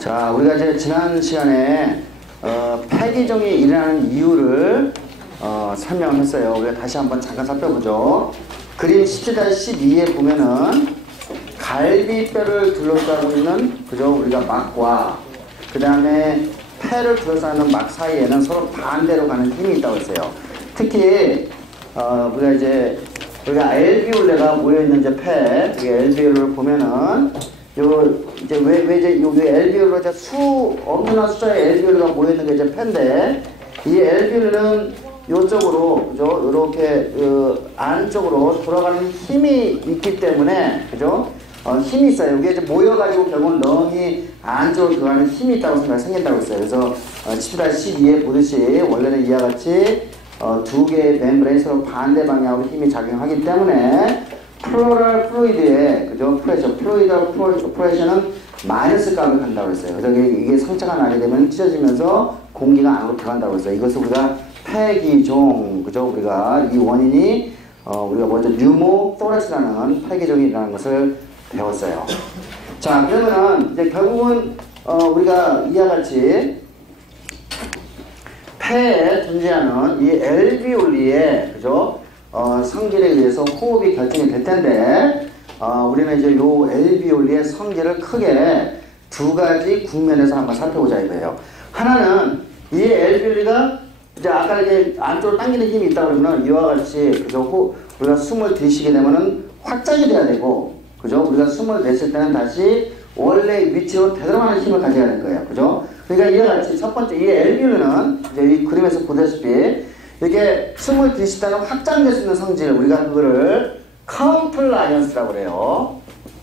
자, 우리가 이제 지난 시간에 폐기종이 일어나는 이유를 설명했어요. 우리가 다시 한번 잠깐 살펴보죠. 그림 17-12에 보면은 갈비뼈를 둘러싸고 있는 그죠? 우리가 막과 그 다음에 폐를 둘러싸는 막 사이에는 서로 반대로 가는 힘이 있다고 했어요. 특히 우리가 알비올레가 모여있는 이제 폐, 이게 알비올레를 보면은 이제 여기 알비올레가 엄청난 숫자의 알비올레가 모여있는 게 이제 폐인데, 이 알비올레는 이쪽으로 그죠? 이렇게 안쪽으로 돌아가는 힘이 있기 때문에 그죠? 힘이 있어요. 이게 이제 모여가지고 결국은 렁이 안쪽으로 들어가는 힘이 있다고 생긴다고 했어요. 그래서 17-12에 보듯이 원래는 이와 같이 두 개의 멤브레인이 서로 반대 방향으로 힘이 작용하기 때문에 플로럴 플루이드의 그죠? 플루이드 프레셔는 마이너스 값을 간다고 했어요. 그래서 이게 상처가 나게 되면 찢어지면서 공기가 안으로 들어간다고 했어요. 이것을 우리가 폐기종, 그죠? 우리가 이 원인이 우리가 먼저 뉴모토렉스라는 폐기종이라는 것을 배웠어요. 자, 그러면은 이제 결국은 우리가 이와 같이 폐에 존재하는 이 알비올리의 그죠? 성질에 의해서 호흡이 결정이 될 텐데, 우리는 이제 요 알비올리의 성질을 크게 두 가지 국면에서 한번 살펴보자 이거예요. 하나는 이 알비올리가 이제 아까 이제 안쪽으로 당기는 힘이 있다 그러면 이와 같이 그죠? 우리가 숨을 들이쉬게 되면은 확장이 돼야 되고, 그죠? 우리가 숨을 냈을 때는 다시 원래 위치로 되돌아가는 힘을 가져야 될 거예요. 그죠? 그러니까 이와 같이 첫 번째 이 알비올레는 이제 이 그림에서 보다시피 이게 숨을 들이쉴 때는 확장될 수 있는 성질, 우리가 그거를 컴플라이언스라고 그래요.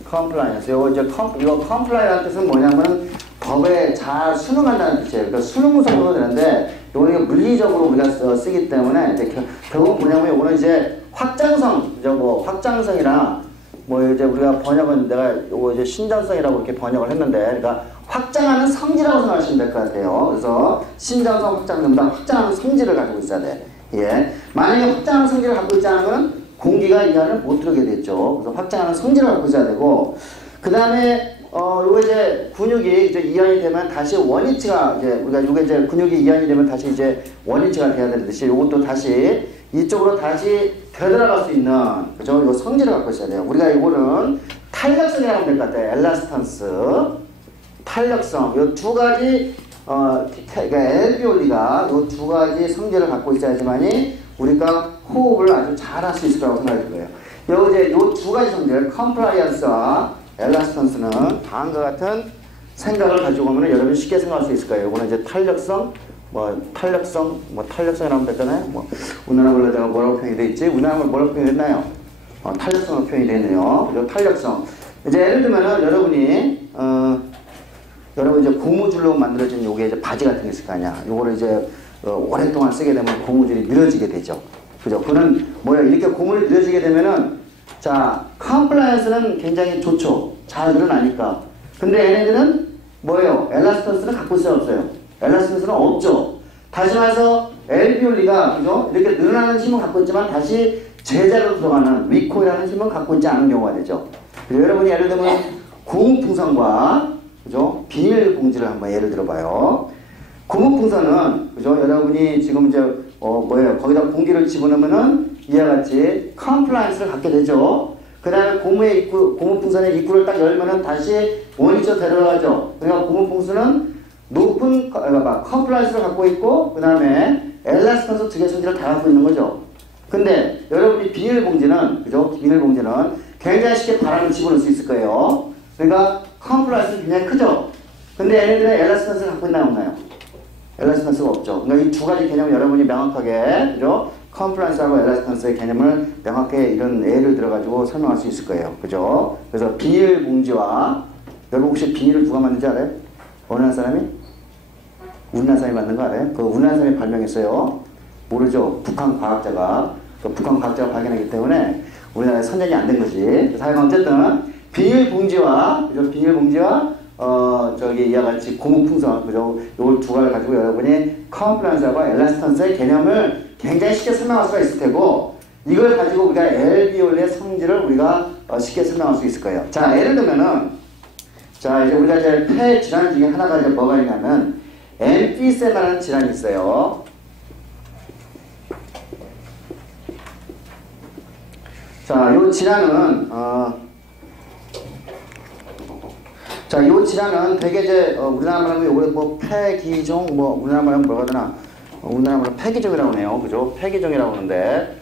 컴플라이언스. 이거 컴플라이언스 뜻은 뭐냐면 법에 잘 순응한다는 뜻이에요. 그러니까 순응성으로 되는데 이거는 물리적으로 우리가 쓰기 때문에 이제 결국 뭐냐면 이거는 이제 확장성, 그죠? 확장성이나 이제 우리가 번역은 내가 요거 이제 신장성이라고 이렇게 번역을 했는데, 그러니까 확장하는 성질이라고 생각하시면 될 것 같아요. 그래서 신장성 확장성보다 확장하는 성질을 가지고 있어야 돼. 예. 만약에 확장하는 성질을 갖고 있지 않으면 공기가 이 안을 못 들어오게 되죠. 그래서 확장하는 성질을 갖고 있어야 되고, 그 다음에 요거 이제 근육이 이제 이완이 되면 다시 원위치가 우리가 요게 이제 근육이 이완이 되면 다시 이제 원위치가 돼야 되듯이 요것도 다시 이쪽으로 다시 되돌아갈 수 있는 그죠? 요 성질을 갖고 있어야 돼요. 우리가 이거는 탄력성이라고 하면 될 것 같아요. 엘라스탄스, 탄력성. 요 두 가지 그러니까 알비올리가 요 두 가지 성질을 갖고 있어야지만이 우리가 호흡을 아주 잘할 수 있을 거라고 생각이 들어요. 요 이제 요 두 가지 성질, 컴플라이언스와 엘라스탄스는 다음과 같은 생각을 가지고 오면 여러분이 쉽게 생각할 수 있을 거예요. 이거는 이제 탄력성, 탄력성이라고 하면 됐잖아요. 우리나라 원래가 뭐라고 표현이 되어 있지? 우리나라 뭐라고 표현이 됐나요? 탄력성으로 표현이 되네요. 그리고 탄력성. 이제 예를 들면은 여러분이, 여러분 이제 고무줄로 만들어진 요게 이제 바지 같은 게 있을 거 아니야. 요거를 이제, 오랫동안 쓰게 되면 고무줄이 늘어지게 되죠. 그죠? 그는 이렇게 고무줄이 늘어지게 되면은, 자, 컴플라이언스는 굉장히 좋죠. 잘 늘어나니까. 근데 얘네들은 엘라스턴스는 갖고 있어요, 없어요? 엘라스턴스는 없죠. 다시 말해서 알비올리가 그죠? 이렇게 늘어나는 힘은 갖고 있지만 다시 제자리로 들어가는 위코이라는 힘은 갖고 있지 않은 경우가 되죠. 그리고 여러분이 예를 들면 고무풍선과 그죠? 비닐봉지를 한번 예를 들어봐요. 고무풍선은 그죠? 여러분이 지금 이제 거기다 공기를 집어넣으면은 이와 같이 컴플라이언스를 갖게 되죠. 그 다음에 고무풍선의 입구를 딱 열면은 다시 원위치로 데려가죠. 그러니까 고무풍선은 높은 컴플라이언스를 갖고 있고, 그 다음에 엘라스턴스 두 개 성질을 다 갖고 있는 거죠. 근데 여러분이 비닐봉지는, 그죠? 비닐봉지는 굉장히 쉽게 바람을 집어넣을 수 있을 거예요. 그러니까 컴플라이언스는 굉장히 크죠. 근데 얘네들은 엘라스턴스를 갖고 있나요, 없나요? 엘라스턴스가 없죠. 그러니까 이 두 가지 개념을 여러분이 명확하게, 그죠? 컴플라이언스하고 엘라스턴스의 개념을 명확하게 이런 예를 들어가지고 설명할 수 있을 거예요. 그죠? 그래서 비닐봉지와, 여러분 혹시 비닐을 누가 만든지 알아요? 어느 한 사람이? 우리나라 사람이 만든 거 알아요? 그 우리나라 사람이 발명했어요. 모르죠? 북한 과학자가. 북한 과학자가 발견했기 때문에 우리나라에 선전이 안 된 거지. 그래서 어쨌든 비닐봉지와 이와 같이 고무풍선, 그죠? 요걸 두 가지를 가지고 여러분이 컴플라이언스와 엘라스턴스의 개념을 굉장히 쉽게 설명할 수가 있을 테고, 이걸 가지고 우리가 알비올레의 성질을 우리가 쉽게 설명할 수 있을 거예요. 자, 예를 들면은 자, 이제 우리가 이제 폐 질환 중에 하나가 이제 뭐가 있냐면, 엠피세마라는 질환이 있어요. 자, 요 질환은, 요 질환은 되게 이제, 우리나라 말하면 요거 뭐 폐기종, 뭐, 우리나라 말하면 뭐가 되나? 우리나라 말하면 폐기종이라고 하네요. 그죠? 폐기종이라고 하는데,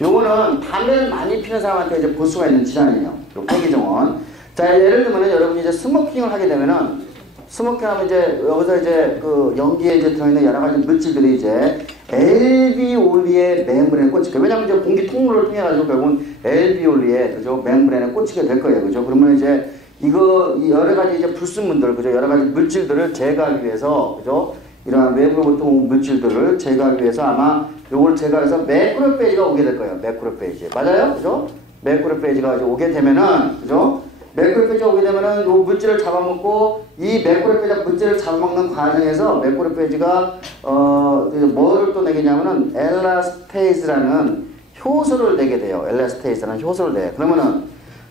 요거는 담배를 많이 피는 사람한테 이제 볼 수가 있는 질환이에요. 요 폐기종은. 자, 예를 들면은 여러분이 이제 스모킹을 하게 되면은, 스모킹 하면 이제 여기서 이제 그 연기에 이제 들어있는 여러 가지 물질들이 이제 알비올리의 멤브레인에 꽂히게. 왜냐면 이제 공기 통로를 통해 가지고 결국은 알비올리의 그죠? 멤브레인에 꽂히게 될 거예요. 그죠? 그러면 이제 이거 여러 가지 이제 불순물들, 그죠? 여러 가지 물질들을 제거하기 위해서, 그죠? 이러한 외부로부터 온 물질들을 제거하기 위해서 아마 요걸 제거해서 매크로페이지가 오게 될 거예요. 매크로페이지. 맞아요? 그죠? 매크로페이지가 이제 오게 되면은, 그죠? 매크로페이지가 오게 되면은 요 물질을 잡아먹고 이 매크로페이지가 물질을 잡아먹는 과정에서 매크로페이지가 뭐를 또 내겠냐면은 엘라스테이즈라는 효소를 내게 돼요. 엘라스테이즈라는 효소를 내.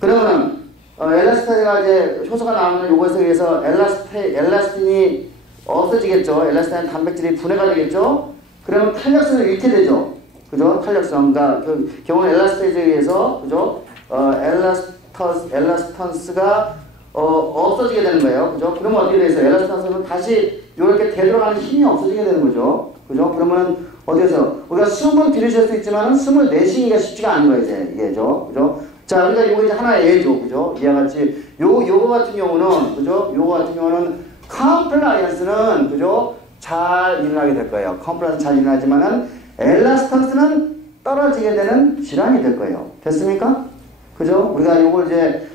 그러면은 엘라스테이즈가 이제 효소가 나오면 요것에 의해서 엘라스틴이 없어지겠죠. 엘라스틴 단백질이 분해가 되겠죠. 그러면 탄력성을 잃게 되죠. 그죠? 탄력성. 그러니까 그 경우 엘라스테이즈에 의해서 그죠? 엘라스탄스가 없어지게 되는 거예요. 그죠? 그러면 어떻게 되겠어요? 엘라스탄스는 다시 이렇게 되돌아가는 힘이 없어지게 되는 거죠. 그죠? 그러면 어디에서 우리가 숨은 들이쉴 수 있지만 숨을 내쉬기가 쉽지가 않은 거예요. 이제 이게죠. 그죠? 자, 그러니까 이거 이제 하나의 예죠. 그죠? 이와 같이 요거 같은 경우는 그죠? 요거 같은 경우는 컴플라이언스는 그죠? 잘 일어나게 될 거예요. 컴플라이언스 잘 일어나지만은 엘라스탄스는 떨어지게 되는 질환이 될 거예요. 됐습니까? 그죠? 우리가 요걸 이제,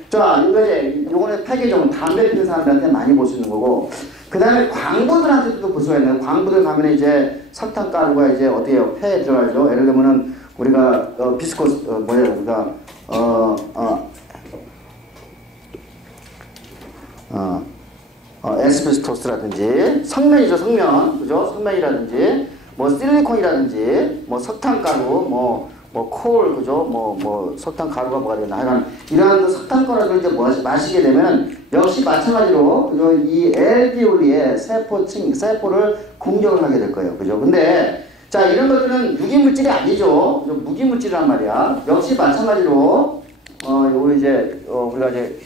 요거는 폐기종은 담배 피는 사람들한테 많이 볼 수 있는 거고, 그 다음에 광부들한테도 볼 수가 있는, 광부들 가면 이제 석탄가루가 이제 어떻게 해요? 폐에 들어가죠? 예를 들면은 우리가, 비스코스, 우리가, 에스베스토스라든지, 성면이죠, 성면. 그죠? 성면이라든지, 뭐 실리콘이라든지, 뭐 석탄가루, 콜, 그죠? 석탄 가루가 뭐가 되나. 하여간, 이러한 석탄가루를 이제 마시게 되면, 역시 마찬가지로, 그죠? 이 알비올리의 세포를 공격을 하게 될 거예요. 그죠? 근데, 자, 이런 것들은 유기물질이 아니죠. 무기물질이란 말이야. 역시 마찬가지로, 요거 이제, 우리가 이제,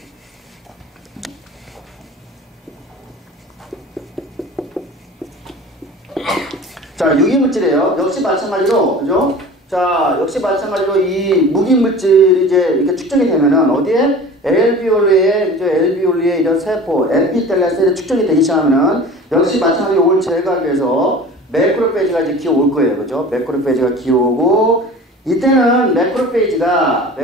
자, 유기물질이에요. 역시 마찬가지로, 그죠? 자, 역시 마찬가지로 이 무기물질이 이제 이렇게 축적이 되면은 어디에? 엘비올리의 이런 세포, 에피텔리아셀에 축적이 되기 시작하면은 역시 마찬가지로 이걸 제거하기 위해서 매크로페이지가 이제 기어올 거예요. 그죠? 매크로페이지가 기어오고 이때는 매크로페이지가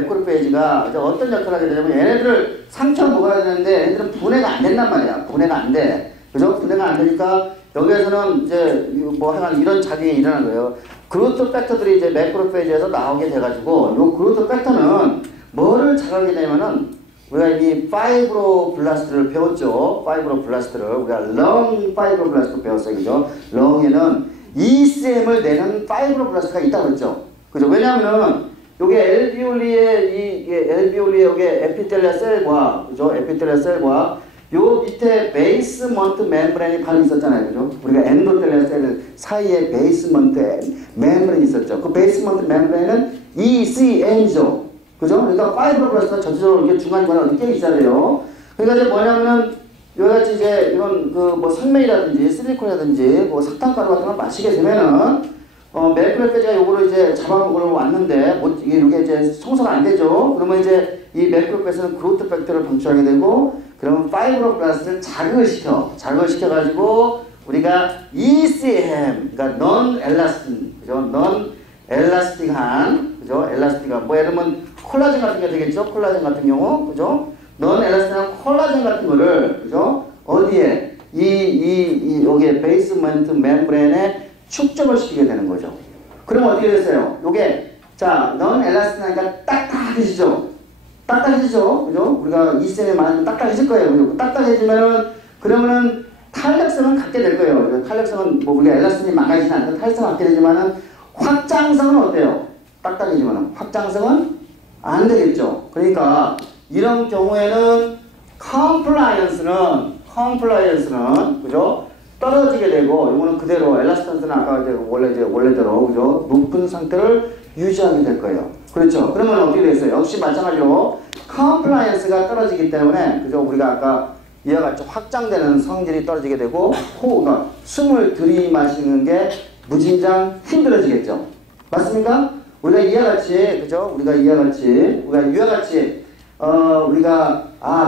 이제 어떤 역할을 하게 되냐면 얘네들을 상처를 먹어야 되는데 얘네들은 분해가 안 된단 말이야. 분해가 안 돼. 그죠? 분해가 안 되니까 여기에서는 이제 뭐 하여간 이런 작용이 일어나는 거예요. 그로트 팩터들이 이제 매크로페이지에서 나오게 돼가지고 요 그로트 팩터는 뭐를 자극하게 되면은 우리가 이 파이브로블라스트를 배웠죠. 파이브로블라스트를 우리가 렁 파이브로블라스트 배웠어요. 그죠? 렁에는 ECM을 내는 파이브로블라스트가 있다고 했죠. 그죠? 왜냐면은 요게 엘비올리의 요게 에피텔리아 셀과 그죠? 에피텔리아 셀과 요 밑에 베이스먼트 멤브레인이 바로 있었잖아요. 그죠? 우리가 엔도텔리아 셀 사이에 베이스먼트 멤브레인이 있었죠. 그 베이스먼트 멤브레인은 ECM이죠. 그죠? 그러니까 파이브로블라스트가 전체적으로 이렇게 중간중간에 어디 껴 있어야 돼요. 그러니까 이제 뭐냐면은 요같이 이제 이런 그 뭐 성면이라든지 실리콘이라든지 뭐 석탄가루 같은 걸 마시게 되면은 매크로페이지가 요거를 이제 잡아먹으러 왔는데 이게 이제 청소가 안 되죠. 그러면 이제 이 매크로페이지는 그로트 팩터를 방출하게 되고 그러면 파이브로블라스트를 자극을 시켜가지고 우리가 ECM, 그러니까 non elastin, 그죠? non elastic한, 그죠? 엘라스틱한, 뭐 예를 들면 콜라겐 같은 게 되겠죠? 콜라겐 같은 경우, 그죠? non elastic한 콜라겐 같은 거를, 그죠? 어디에? 여기에 베이스먼트 멤브레인에 축적을 시키게 되는 거죠. 그럼 어떻게 됐어요? 요게, 자, non elastic하니까 딱딱해지죠? 딱딱해지죠? 그죠? 우리가 ECM에 많으면 딱딱해질 거예요. 그죠? 딱딱해지면은, 그러면은 탄력성은 갖게 될 거예요. 탄력성은 뭐 우리가 엘라스틴이 망가지지 않고 탄력성을 갖게 되지만은 확장성은 어때요? 딱딱해지면은 확장성은 안 되겠죠. 그러니까 이런 경우에는 컴플라이언스 컴플라이언스는 그죠? 떨어지게 되고 이거는 그대로 엘라스턴스는 아까 이제 원래대로 그죠? 높은 상태를 유지하게 될 거예요. 그렇죠? 그러면 어떻게 되겠어요? 역시 마찬가지로 컴플라이언스가 떨어지기 때문에 그죠? 우리가 아까 이와 같이 확장되는 성질이 떨어지게 되고 호흡가 숨을 들이마시는 게 무진장 힘들어지겠죠. 맞습니까? 우리가 이와 같이 그죠? 우리가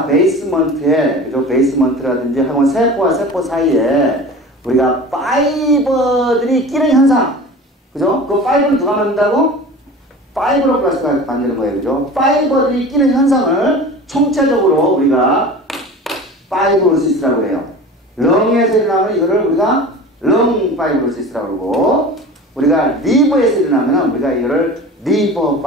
베이스먼트에 그죠? 베이스먼트라든지 혹은 세포와 세포 사이에 우리가 파이버들이 끼는 현상 그죠? 그 파이버는 누가 만든다고? 파이브로블라스트가 만드는 거예요. 그죠? 파이버들이 끼는 현상을 총체적으로 우리가 파이브로시스라고 해요. 렁에서 일어나면 이거를 우리가 렁 파이브로시스라고 그러고 우리가 리버에서 일어나면 우리가 이거를 리버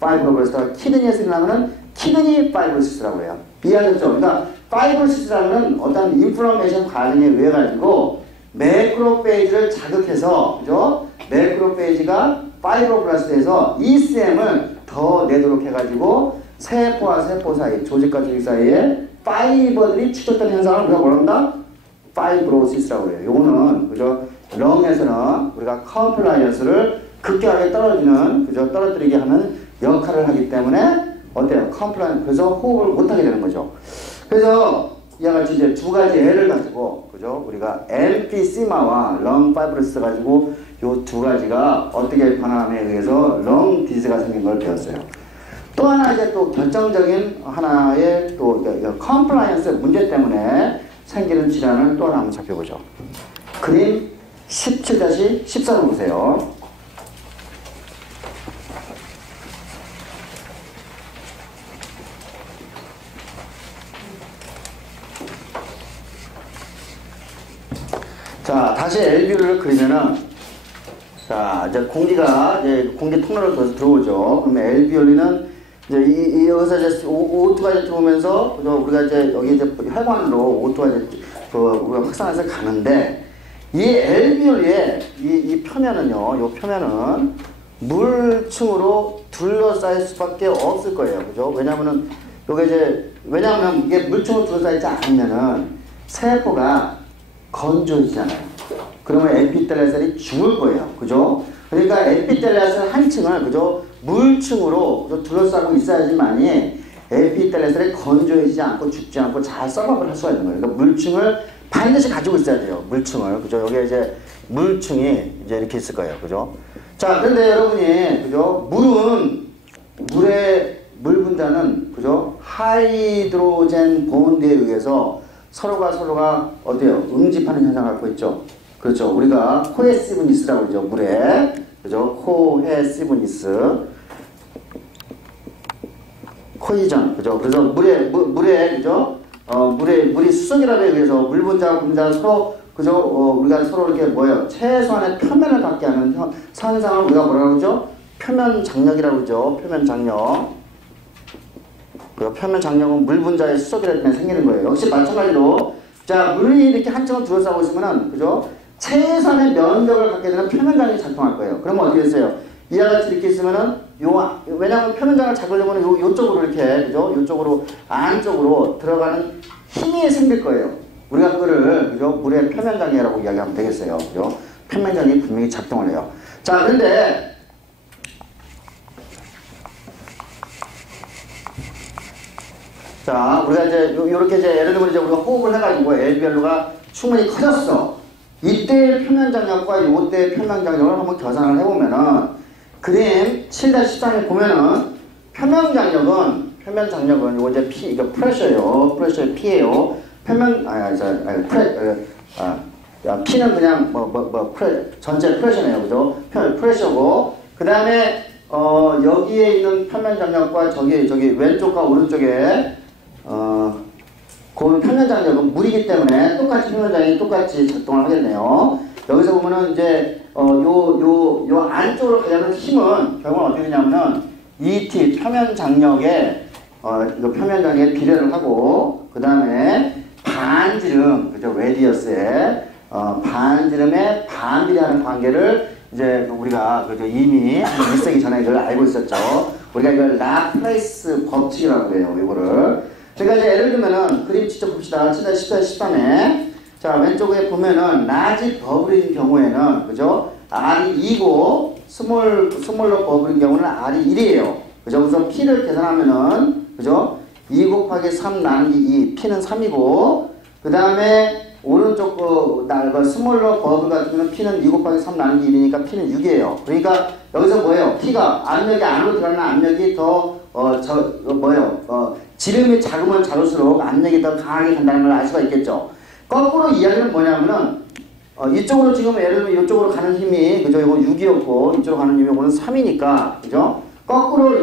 파이브로시스라고 키드니에서 일어나면 키드니 파이브로시스라고 해요. 이해하셨죠? 그러니까 파이브로시스라는 어떤 인플라메이션 과정에 의해 가지고 매크로페이지를 자극해서 그죠? 매크로페이지가 파이브로블라스트에서 ECM을 더 내도록 해가지고 세포와 세포 사이, 조직과 조직 사이에 파이버들이 축적된 현상을 우리가 뭐라 한다? 파이브로시스라고 해요. 요거는 그죠? 렁에서는 우리가 컴플라이언스를 급격하게 떨어뜨리게 하는 역할을 하기 때문에 어때요? 그래서 호흡을 못하게 되는 거죠. 그래서 이와 같이 이제 두 가지 예를 가지고 그죠? 우리가 엠피시마와 렁 파이브로시스 가지고 요 두 가지가 어떻게 변함에 의해서 렁 디지가 생긴 걸 배웠어요. 또 하나 이제 또 결정적인 하나의 또 컴플라이언스 문제 때문에 생기는 질환을 또 하나 한번 살펴보죠. 그림 17-14를 보세요. 자, 다시 LB를 그리면은, 자, 이제 공기 통로를 들어오죠. 그러면 LB올리는 이제 여기서 이제 O2가 이제 들어오면서, 우리가 이제 여기 이제 혈관으로 O2가 이제 우리가 확산해서 가는데, 이 LB올리의 이 표면은요, 이 표면은 물층으로 둘러싸일 수밖에 없을 거예요. 그죠? 왜냐면은, 왜냐면 이게 물층으로 둘러싸이지 않으면은 세포가 건조해지잖아요. 그러면 에피텔리아셀이 죽을 거예요. 그죠? 그러니까 에피텔리아셀 한 층을 그죠? 물층으로 둘러싸고 있어야지만이 에피텔리아셀이 건조해지지 않고 죽지 않고 잘 썰업을 할 수가 있는 거예요. 그러니까 물층을 반드시 가지고 있어야 돼요. 물층을. 그죠? 여기에 이제 물층이 이제 이렇게 있을 거예요. 그죠? 자, 근데 여러분이 그죠? 물 분자는 그죠? 하이드로젠 본드에 의해서 서로가 어때요? 응집하는 현상을 갖고 있죠. 그렇죠. 우리가 코헤시브니스라고 그러죠. 물에. 그죠? 코헤시브니스. 코이전. 그죠? 그래서 물에, 그죠? 물이 수성결합에 의해서 물 분자가 서로, 그죠? 우리가 서로 이렇게 최소한의 표면을 갖게 하는 현상을 우리가 뭐라고 그러죠? 표면 장력이라고 그러죠. 표면 장력. 표면 장력은 물 분자의 수소결합 때문에 생기는 거예요. 역시 마찬가지로 자 물이 이렇게 한층을 둘러싸고 있으면은 그죠? 최선의 면적을 갖게 되는 표면 장력이 작동할 거예요. 그러면 어떻게 됐어요? 이와 같이 이렇게 있으면은 왜냐하면 표면 장력을 잡으려면 요쪽으로 이렇게 그죠? 요쪽으로 안쪽으로 들어가는 힘이 생길 거예요. 우리가 그거를 그죠? 물의 표면 장력이라고 이야기하면 되겠어요. 그죠? 표면 장력이 분명히 작동을 해요. 자 그런데 자, 우리가 이제, 요렇게 이제, 예를 들면 이제 우리가 호흡을 해가지고 LBR로가 충분히 커졌어. 이때의 표면 장력과 요때의 표면 장력을 한번 계산을 해보면은, 그림 7-13에 보면은, 표면 장력은, 요거 이제 이거 프레셔예요. 프레셔의 P예요. P는 그냥, 전체 프레셔네요. 그죠? 프레셔고, 그 다음에, 여기에 있는 표면 장력과 저기 왼쪽과 오른쪽에 그 표면 장력은 물이기 때문에 똑같이 표면 장력이 똑같이 작동을 하겠네요. 여기서 보면은 이제 요 안쪽으로 가자는 힘은 결국은 어떻게 되냐면은 ET 표면 장력에 이거 표면 장력에 비례를 하고 그 다음에 반지름 그죠 레디어스에 반지름에 반비례하는 관계를 이제 우리가 그죠 이미 1세기 전에 이걸 알고 있었죠. 우리가 이걸 라플레이스 법칙이라고 해요. 이거를. 그러니까 이제 예를 들면은 우리 직접 봅시다. 14에 자, 왼쪽에 보면은 라지 버블인 경우에는 그죠? R이 2고 스몰로 버블인 경우는 R이 1이에요. 그죠? 그래서 P를 계산하면은 그죠? 2 곱하기 3 나누기 2, P는 3이고 그 다음에 오른쪽 스몰로 버블 같은 경우는 P는 2 곱하기 3 나누기 1이니까 P는 6이에요. 그러니까 여기서 뭐예요? P가 압력이 안으로 들어가는 압력이 더 지름이 작으면 작을수록 압력이 더 강하게 간다는 걸 알 수가 있겠죠. 거꾸로 이야기는 뭐냐면은 이쪽으로 지금 예를 들면 이쪽으로 가는 힘이 그죠? 이거 6이었고 이쪽으로 가는 힘이 이거는 3이니까 그죠? 거꾸로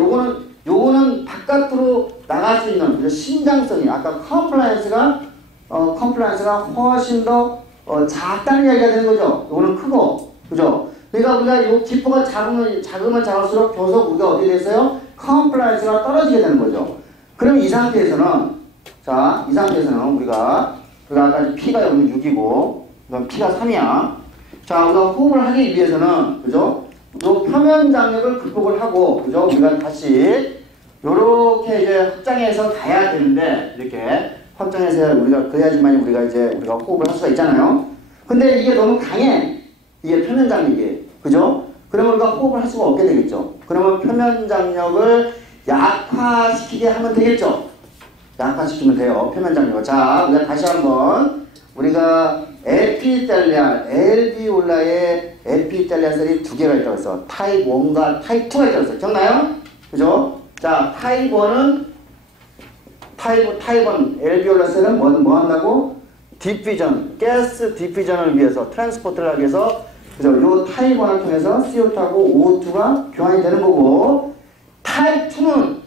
요거는 바깥으로 나갈 수 있는 그죠? 신장성이 아까 컴플라이언스가 훨씬 더 작다는 이야기가 되는 거죠. 요거는 크고 그죠? 그러니까 우리가 요 기포가 작으면 작을수록 교속 우리가 어떻게 됐어요? 컴플라이언스가 떨어지게 되는 거죠. 그럼 이 상태에서는 우리가 아까 P가 여기 6이고 그럼 P가 3이야. 자, 우리가 호흡을 하기 위해서는 그죠? 요 표면 장력을 극복을 하고 그죠? 우리가 다시 요렇게 이제 확장해서 가야 되는데 이렇게 확장해서 우리가 그래야지만 우리가 호흡을 할 수가 있잖아요. 근데 이게 너무 강해. 이게 표면 장력이. 그죠? 그러면 우리가 호흡을 할 수가 없게 되겠죠. 그러면 표면 장력을 약화시키게 하면 되겠죠. 약화시키면 돼요. 표면 장력을. 자, 우리가 다시 한번 우리가 에피텔리알, 엘비올라에 에피텔리알 셀이 두 개가 있다고 했어. 타입 1과 타입 2가 있다고 했어. 기억나요? 그죠? 자, 타입 1은 타입 1 엘비올라 셀은 뭐 한다고? 디퓨전, 가스 디퓨전을 위해서 트랜스포트를 하기 위해서 그죠? 요 타입 1을 통해서 CO2하고 O2가 교환이 되는 거고 타입 2는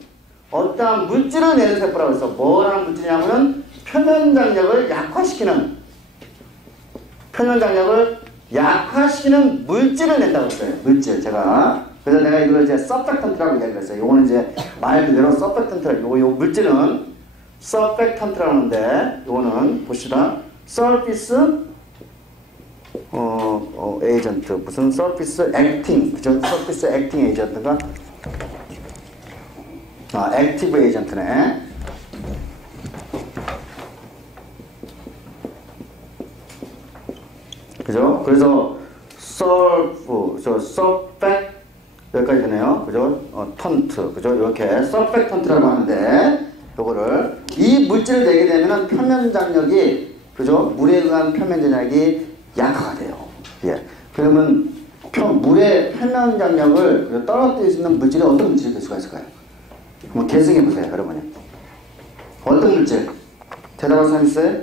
어떠한 물질을 내는 세포라고 해서 뭐라는 물질이냐면은 표면 장력을 약화시키는 물질을 낸다고 했어요. 물질. 그래서 내가 이걸 이제 서펙턴트라고 이야기를 했어요. 요거는 이제 말 그대로 서펙턴트라. 요 물질은 서펙턴트라고 하는데 요거는 봅시다. 서피스 에이전트 무슨 서피스 액팅 그죠? 서피스 액팅 에이전트가 액티브 에이전트네. 그죠? 그래서 서펙 여기까지 되네요. 그죠? 턴트 그죠? 이렇게 서펙턴트라고 하는데 요거를 이 물질을 내게 되면은 표면 장력이 그죠? 물에 의한 표면 장력이 약화가 돼요. 예. 그러면 물의 표면 장력을 떨어뜨릴 수 있는 물질이 어떤 물질이 될 수가 있을까요? 한번 계승해 보세요, 여러분이. 어떤 물질? 대답할 사람 있어요?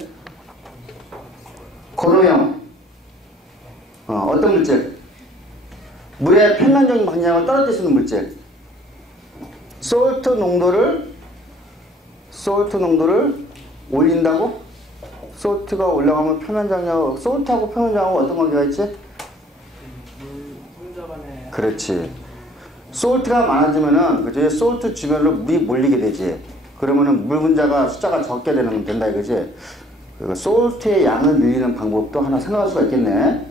고노형. 어떤 물질? 물의 표면적인 방향을 떨어뜨릴 수 있는 물질. 솔트 농도를 올린다고? 솔트가 올라가면 표면 장력, 솔트하고 표면 장력하고 어떤 관계가 있지? 그렇지. 솔트가 많아지면은, 그지? 솔트 주변으로 물이 몰리게 되지. 그러면은 물 분자가 숫자가 적게 된다 이거지. 그리고 솔트의 양을 늘리는 방법도 하나 생각할 수가 있겠네.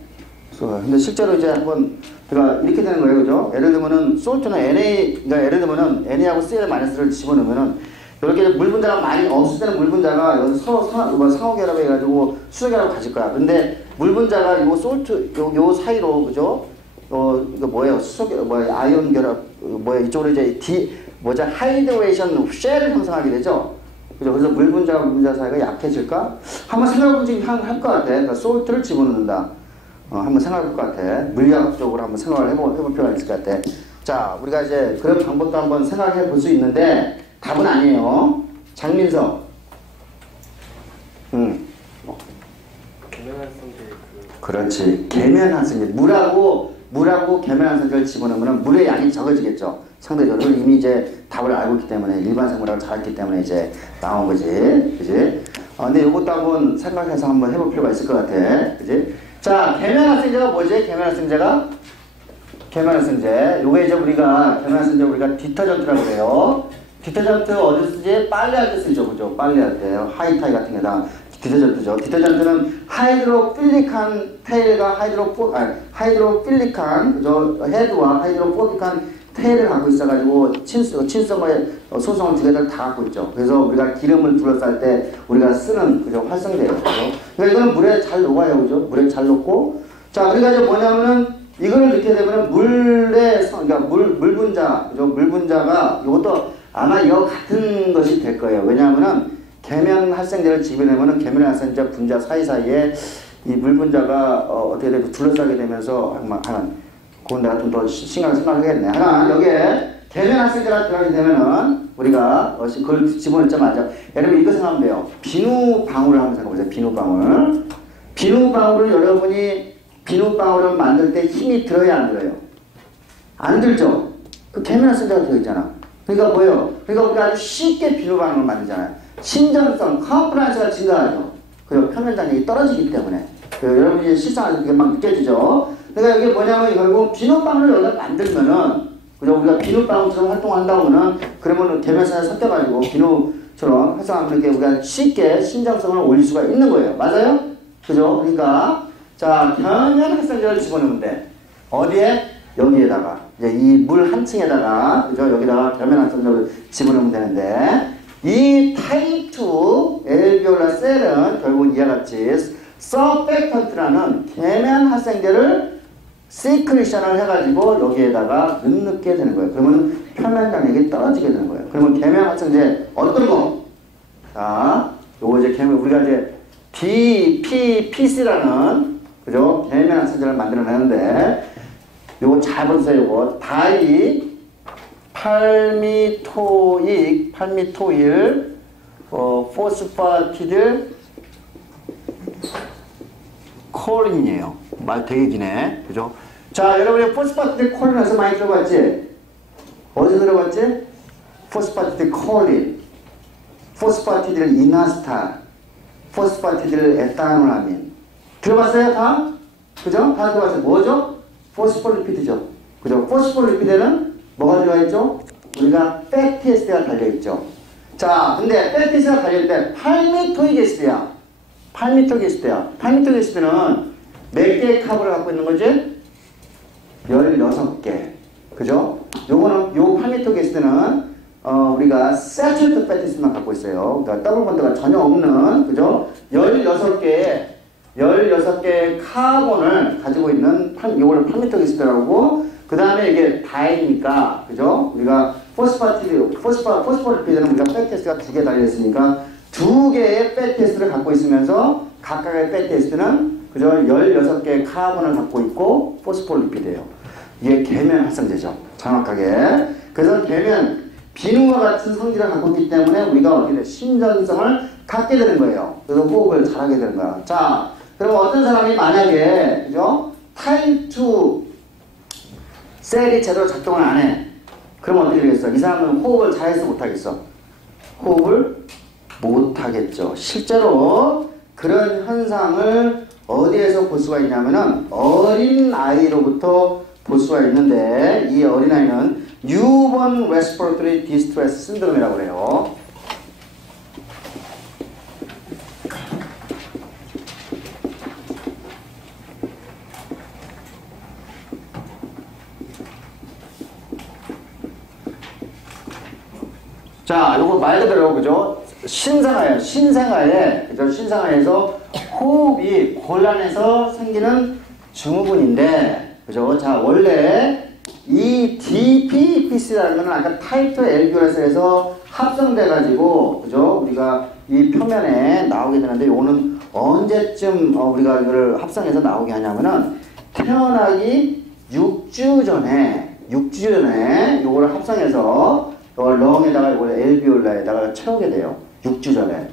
근데 실제로 이제 한번, 그러니까 이렇게 되는 거예요. 그죠? 예를 들면은 솔트는 그러니까 예를 들면은 NA하고 CL-를 집어넣으면은 이렇게 물 분자가 많이 없을 때는 물 분자가 여기서 서로 상호 결합해가지고 수소 결합을 가질 거야. 근데 물 분자가 요 솔트, 요 사이로, 그죠? 이거 뭐예요? 아이온 결합, 이쪽으로 이제 하이드레이션 쉘을 형성하게 되죠? 그죠? 그래서 물 분자와 물 분자 사이가 약해질까? 한번 생각해볼 수 할 것 같아. 그러니까 솔트를 집어넣는다. 한번 생각해볼 것 같아. 물리학적으로 한번 생각을 해볼 필요가 있을 것 같아. 자, 우리가 이제 그런 방법도 한번 생각해 볼 수 있는데, 답은 아니에요. 장민석. 그렇지. 계면한 성질. 물하고 계면한 성질을 집어넣으면 물의 양이 적어지겠죠. 상대적으로 이미 이제 답을 알고 있기 때문에 일반 생물학을 잘했기 때문에 이제 나온 거지. 그지? 근데 이것도 한번 생각해서 한번 해볼 필요가 있을 것 같아. 그지? 자, 계면한 성질가 뭐지? 계면한 성질. 요게 이제 계면한 성질 우리가 디터전트라고 그래요. 디터전트 어디 쓰지? 빨래할 때 쓰죠. 그죠? 빨래할 때. 하이타이 같은 게다 디터전트죠. 디터전트는 하이드로필릭한 테일과 하이드로필릭한 그죠? 헤드와 하이드로포빅한 태를 갖고 있어가지고 친성과 소성을 두 개를 다 갖고 있죠. 그래서 우리가 기름을 둘러쌀 때 우리가 쓰는 그죠 활성제예요. 그죠? 그러니까 이거는 물에 잘 녹아요, 그죠? 물에 잘 녹고. 자, 그러니까 이제 뭐냐면은 이거를 넣게 되면은 그러니까 물 분자, 그죠? 물 분자가 이것도 아마 이거 같은 것이 될 거예요. 왜냐하면은 계면 활성제를 집어내면은 계면 활성제 분자 사이사이에 이 물 분자가 어떻게 되고 둘러싸게 되면서 그건 내가 좀 더 심각하게 생각하겠네. 하나, 여기에 계면 활성제가 들어가게 되면은 우리가 그걸 집어넣자마자 여러분 이거 생각하면 돼요. 비누방울을 한번 생각해보세요. 비누방울. 비누방울을 여러분이 비누방울을 만들 때 힘이 들어야 안 들어요? 안 들죠? 그 계면 활성제가 들어있잖아. 그러니까 뭐예요? 그러니까 우리가 아주 쉽게 비누방울을 만들잖아요. 신전성, 컴플라이언스가 증가하죠. 그리고 표면 장력이 떨어지기 때문에. 여러분이 실상에서 그게 막 느껴지죠? 그러니까 이게 뭐냐면 결국 비누방울을 여기다 만들면은, 그죠? 우리가 비누방울처럼 활동한다고는, 그러면은 계면산에 섞여가지고 비누처럼 활성하면 이렇게 우리가 쉽게 신장성을 올릴 수가 있는 거예요. 맞아요? 그죠? 그러니까, 자, 계면 활성제를 집어넣으면 돼. 어디에? 여기에다가. 이제 이 물 한 층에다가, 그죠? 여기다가 계면 활성제를 집어넣으면 되는데, 이 타입 2 엘비올라 셀은 결국 이와 같이 서펙턴트라는 계면 활성제를 시크리션을 해가지고 여기에다가 넣게 되는 거예요. 그러면 표면 장력이 떨어지게 되는 거예요. 그러면 계면 활성제 어떤 거? 자, 요거 이제 계면 우리가 이제 DPPC라는 그죠? 계면 활성제를 만들어내는데 요거 잘 보세요. 요거 다이 팔미토일 포스파티딜 콜린이에요. 말 되게 기네. 그죠? 자, 여러분이 포스파티딜 콜린에서 많이 들어봤지? 어디서 들어봤지? 포스파티딜 콜린, 포스파티딜 이나스타, 포스파티딜 에탄올아민. 들어봤어요? 다? 그죠? 다 들어봤어요. 뭐죠? 포스폴리피드죠. 그죠? 포스폴리피드는 뭐가 들어있죠? 우리가 패티에스트가 달려있죠. 자, 근데 패티에스트가 달릴 때 8미토이게 에시드야. 8미토이게 에시드야. 8미토이게 에시드는 몇 개의 카브를 갖고 있는 거지? 16개. 그죠? 요거는, 요 8미토이게 에시드는 우리가 세츄레이트 패티에스트만 갖고 있어요. 그러니까 더블 본드가 전혀 없는, 그죠? 16개의 카본을 가지고 있는 요거를 8미토이게 에시드라고. 그 다음에 이게 다이니까, 그죠? 우리가 포스포리피드는 우리가 패티에스트가 2개 달려있으니까 2개의 패티에스트를 갖고 있으면서 각각의 패티에스트는 그죠? 16개의 카본을 갖고 있고 포스포리피드예요. 이게 계면 활성제죠. 정확하게. 그래서 계면 비누와 같은 성질을 갖고 있기 때문에 우리가 어떻게 돼? 신전성을 갖게 되는 거예요. 그래서 호흡을 잘하게 되는 거야. 자, 그럼 어떤 사람이 만약에, 그죠? 타입 2 셀이 제대로 작동을 안 해. 그럼 어떻게 되겠어? 이 사람은 호흡을 잘해서 못하겠어? 호흡을 못하겠죠. 실제로 그런 현상을 어디에서 볼 수가 있냐면은 어린 아이로부터 볼 수가 있는데 이 어린 아이는 Newborn Respiratory Distress Syndrome이라고 해요. 자, 요거 말 그대로, 그죠? 신생아예요. 신생아에, 그죠? 신생아에서 호흡이 곤란해서 생기는 증후군인데, 그죠? 자, 원래 이 DPPC라는 거는 아까 타입 2 엘비올라셀에서 합성돼가지고, 그죠? 우리가 이 표면에 나오게 되는데, 요거는 언제쯤 우리가 이거를 합성해서 나오게 하냐면은, 태어나기 6주 전에 요거를 합성해서 렁에다가 이걸 엘비올라에다가 채우게 돼요. 6주 전에.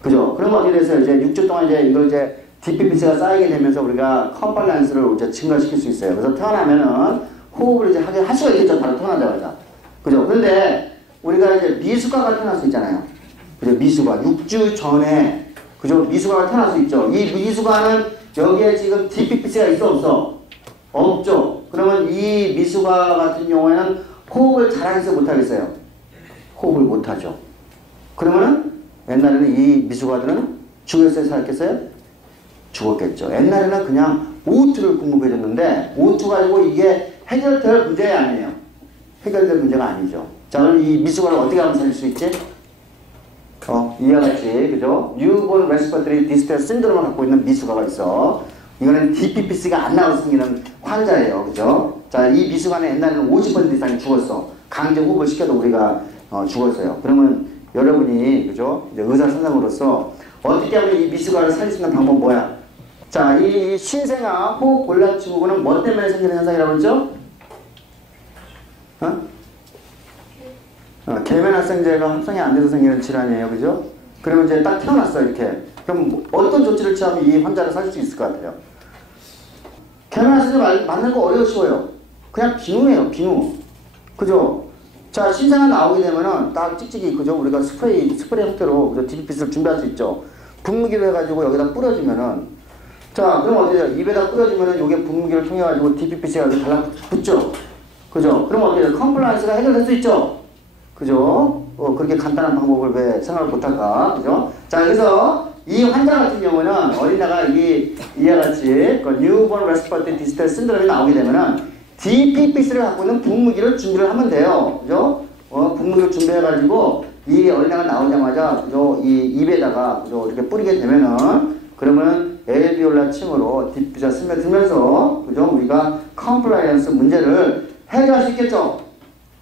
그죠? 그러면 어떻게 돼서 이제 6주 동안 이제 이걸 이제 DPPC가 쌓이게 되면서 우리가 컴플라이언스를 이제 증가시킬 수 있어요. 그래서 태어나면은 호흡을 이제 할 수가 있겠죠. 바로 태어나자마자. 그죠? 근데 우리가 이제 미숙아가 태어날 수 있잖아요. 그죠? 미숙아. 6주 전에. 그죠? 미숙아가 태어날 수 있죠. 이 미숙아는 여기에 지금 DPPC가 있어 없어? 없죠. 그러면 이 미숙아 같은 경우에는 호흡을 잘하겠어요? 못하겠어요? 호흡을 못하죠. 그러면은 옛날에는 이 미숙아들은 죽었어요? 살았겠어요? 죽었겠죠. 옛날에는 그냥 O2를 공급해줬는데 O2 가지고 이게 해결될 문제가 아니에요. 해결될 문제가 아니죠. 자, 그럼 이 미숙아를 어떻게 하면 살릴 수 있지? 이와 같이, 그죠? 뉴본 레스피레이터리 디스트레스 신드롬을 갖고 있는 미숙아가 있어. 이거는 DPPC가 안 나와서 생기는 환자예요. 그죠? 자, 이 미숙아는 옛날에는 50% 이상이 죽었어. 강제 호흡을 시켜도 우리가 죽었어요. 그러면 여러분이, 그죠? 이제 의사 선생으로서 어떻게 하면 이 미숙아를 살릴 수 있는 방법 뭐야? 자, 이 신생아 호흡 곤란 증후군은 뭐 때문에 생기는 현상이라고 그러죠? 계면활성제가 합성이 안 돼서 생기는 질환이에요. 그죠? 그러면 이제 딱 태어났어, 이렇게. 그럼 어떤 조치를 취하면 이 환자를 살릴 수 있을 것 같아요? 계면활성제 맞는 거 어려워 쉬워요. 그냥 비누예요, 비누. 그죠? 자, 신생아 나오게 되면은 딱 찍찍이, 그죠? 우리가 스프레이 형태로 DPPC를 준비할 수 있죠. 분무기로 해가지고 여기다 뿌려주면은, 자, 그럼 어떻게 돼요? 입에다 뿌려주면은 요게 분무기를 통해가지고 DPPC가 여기 달라붙죠? 그죠? 그럼 어떻게 돼요? 컴플라이언스가 해결될 수 있죠? 그죠? 그렇게 간단한 방법을 왜 생각을 못할까? 그죠? 자, 그래서 이 환자 같은 경우는 어린아가 이와 같이 뉴본 레스피레이터리 디스트레스 신드롬이 나오게 되면은 DPPC를 갖고 있는 분무기를 준비를 하면 돼요. 그죠? 분무기를 준비해가지고 이 어린아가 나오자마자 그죠? 이 입에다가 그죠? 이렇게 뿌리게 되면은 그러면은 엘비올라 침으로 DPPC가 스며들면서 그죠? 우리가 컴플라이언스 문제를 해결할 수 있겠죠?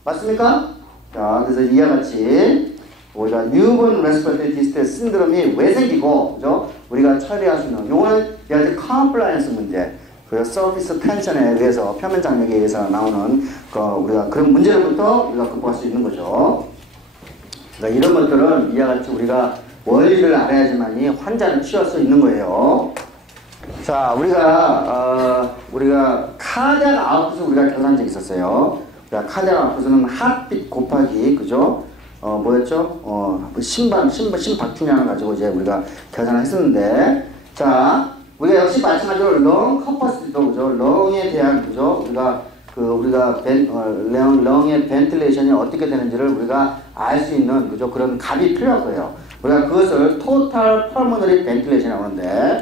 맞습니까? 자, 그래서 이와 같이 우리가 뉴본 레스피레이터리 디스트레스 신드롬이 왜 생기고, 그죠? 우리가 처리할 수 있는 요거는 얘한테 컴플라이언스 문제, 그 서비스 텐션에 의해서 표면 장력에 의해서 나오는 우리가 그런 문제로부터 우리가 극복할 수 있는 거죠. 그러니까 이런 것들은 이와 같이 우리가 원리를 알아야지만이 환자를 치유할 수 있는 거예요. 자, 우리가 카디악 아웃풋을 우리가 계산한 적이 있었어요. 카디악 아웃풋은 핫빛 곱하기, 그죠? 뭐였죠? 심박중량을 가지고 이제 우리가 계산을 했었는데, 자, 우리가 역시 마찬가지로 렁 커퍼시티도, 그죠? 렁에 대한, 그죠? 렁의 벤틸레이션이 어떻게 되는지를 우리가 알 수 있는, 그죠? 그런 값이 필요할 거예요. 우리가 그것을 토탈 펄모너리 벤틸레이션이라고 하는데,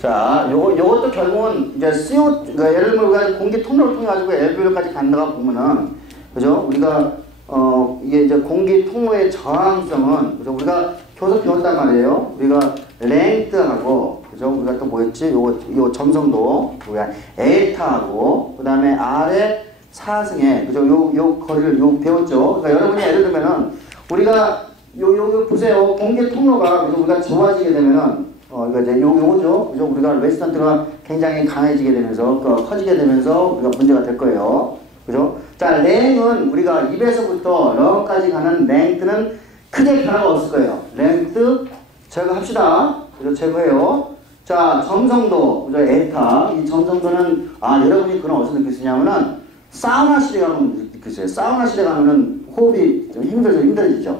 자, 요것도 결국은 이제 CO, 그러니까 예를 들면 우리가 공기 통로를 통해 가지고 엘비올까지 간다가 보면은, 그죠? 우리가, 이게 이제 공기 통로의 저항성은, 그죠? 우리가 교수 배웠단 말이에요. 우리가 랭크하고, 그죠? 우리가 또 뭐였지? 요 점성도, 우리가 에타하고, 그 다음에 R의 사승에, 그죠? 요 거리를 배웠죠? 그러니까 여러분이 예를 들면은, 우리가, 보세요. 공기 통로가, 그죠? 우리가 좋아지게 되면은, 이거 이제 요거죠. 그죠? 우리가 레지스턴트가 굉장히 강해지게 되면서, 커지게 되면서 우리가 문제가 될 거예요. 그죠? 자, 랭은 우리가 입에서부터 렁까지 가는 랭크는 크게 변화가 없을 거예요. 랭크 제거합시다. 그죠? 제거해요. 자, 점성도, 그죠? 에타. 이 점성도는, 여러분이 그런 어디서 느낄 수 있냐면은, 사우나실에 가면 느끼세요. 사우나실에 가면은 호흡이 좀 힘들어지죠.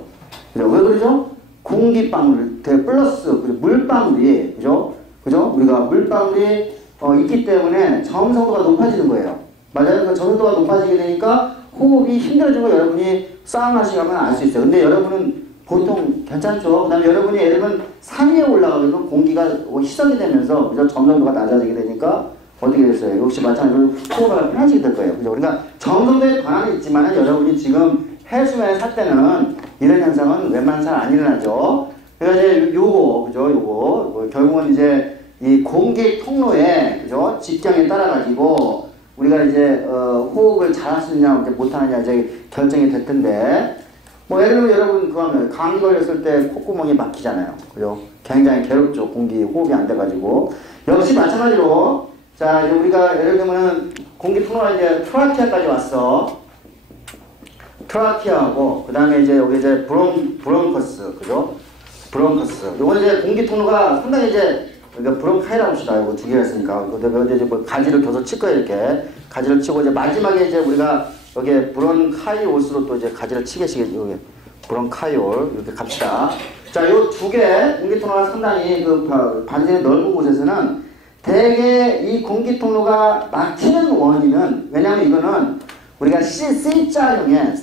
그죠? 왜 그러죠? 공기방울, 플러스, 그죠? 물방울이, 그죠? 우리가 물방울이, 있기 때문에 점성도가 높아지는 거예요. 맞아요? 그 점성도가 높아지게 되니까 호흡이 힘들어진 거 여러분이 사우나실 가면 알 수 있어요. 근데 여러분은 보통 괜찮죠? 그 다음에 여러분이 예를 들면 산 위에 올라가면 공기가 희석이 되면서, 그죠? 점성도가 낮아지게 되니까 어떻게 됐어요? 역시 마찬가지로 호흡이 편해지게 될 거예요. 그죠? 그러니까 점성도에 관한이 있지만 여러분이 지금 해수면에 살 때는 이런 현상은 웬만하면 잘 안 일어나죠. 그러니까 이제 요거, 결국은 이제 이 공기 통로에, 그죠? 직경에 따라가지고 우리가 이제, 호흡을 잘 할 수 있냐, 못하느냐, 이제 결정이 될 텐데, 뭐, 예를 들면 여러분, 그거는 감기 걸렸을 때 콧구멍이 막히잖아요. 그죠? 굉장히 괴롭죠. 공기 호흡이 안 돼가지고. 역시 마찬가지로, 자, 이제 우리가 예를 들면은 공기 통로가 이제 트라키아까지 왔어. 트라키아하고, 그 다음에 이제 여기 이제 브론커스, 그죠? 브론커스. 요건 이제 공기 통로가 상당히 이제, 그러니까 브론카이라고 합시다. 이거 두 개가 있으니까. 근데 이제 뭐 가지를 켜서 칠 거예요, 이렇게. 가지를 치고, 이제 마지막에 이제 우리가 여기에 브론카이올스로 또 이제 가지를 치게시게, 여기. 브론카이올. 이렇게 갑시다. 자, 요 두 개, 공기 통로가 상당히 반전이 넓은 곳에서는 대개 이 공기 통로가 막히는 원인은, 왜냐면 이거는 우리가 C자형의,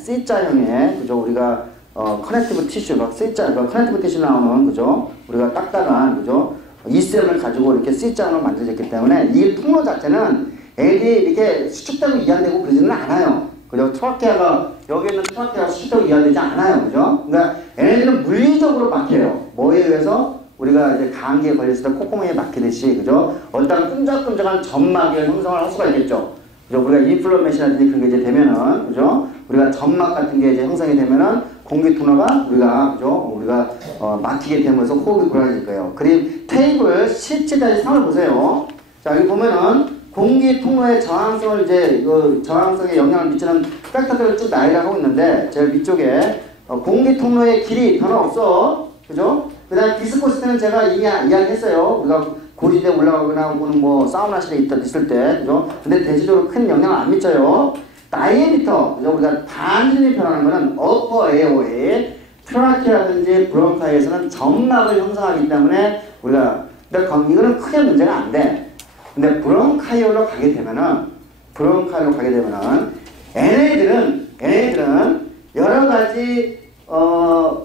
그죠? 우리가, 커넥티브 티슈, C자, 커넥티브 티슈 나오는, 그죠? 우리가 딱딱한, 그죠? 이셈을 가지고 이렇게 C자로 만들어졌기 때문에 이 통로 자체는 애들이 이렇게 수축되고 이완되고 그러지는 않아요. 그죠? 트라케아가, 여기 있는 트라케아가 수축되고 이완되지 않아요. 그죠? 그러니까 얘네들은 물리적으로 막혀요. 뭐에 의해서? 우리가 이제 감기에 걸렸을 때 콧구멍에 막히듯이, 그죠? 어떤 끈적끈적한 점막의 형성을 할 수가 있겠죠. 그죠? 우리가 인플레이션이라든지 그런 게 이제 되면은, 그죠? 우리가 점막 같은 게 이제 형성이 되면은 공기 통로가 우리가 막히게 되면서 호흡이 곤란해질 거예요. 그리고 테이블 17-3을 보세요. 자, 여기 보면은 공기 통로의 저항성을 이제 저항성에 영향을 미치는 팩터들을 쭉 나열하고 있는데, 제일 밑쪽에 공기 통로의 길이 변화 없어. 그죠? 그 다음 비스코시티는 제가 이미 이야기했어요. 우리가 고지대에 올라가거나 혹은 뭐 사우나실에 있을 때, 그죠? 근데 대체적으로 큰 영향을 안 미쳐요. 다이애미터, 그죠? 우리가 반전이 변하는 거는 어퍼 에어웨이, 트라키라든지 브론카이에서는 점막을 형성하기 때문에 우리가, 근데 이거는 크게 문제가 안 돼. 근데 브론카이올로 가게 되면은, 얘네들은 여러 가지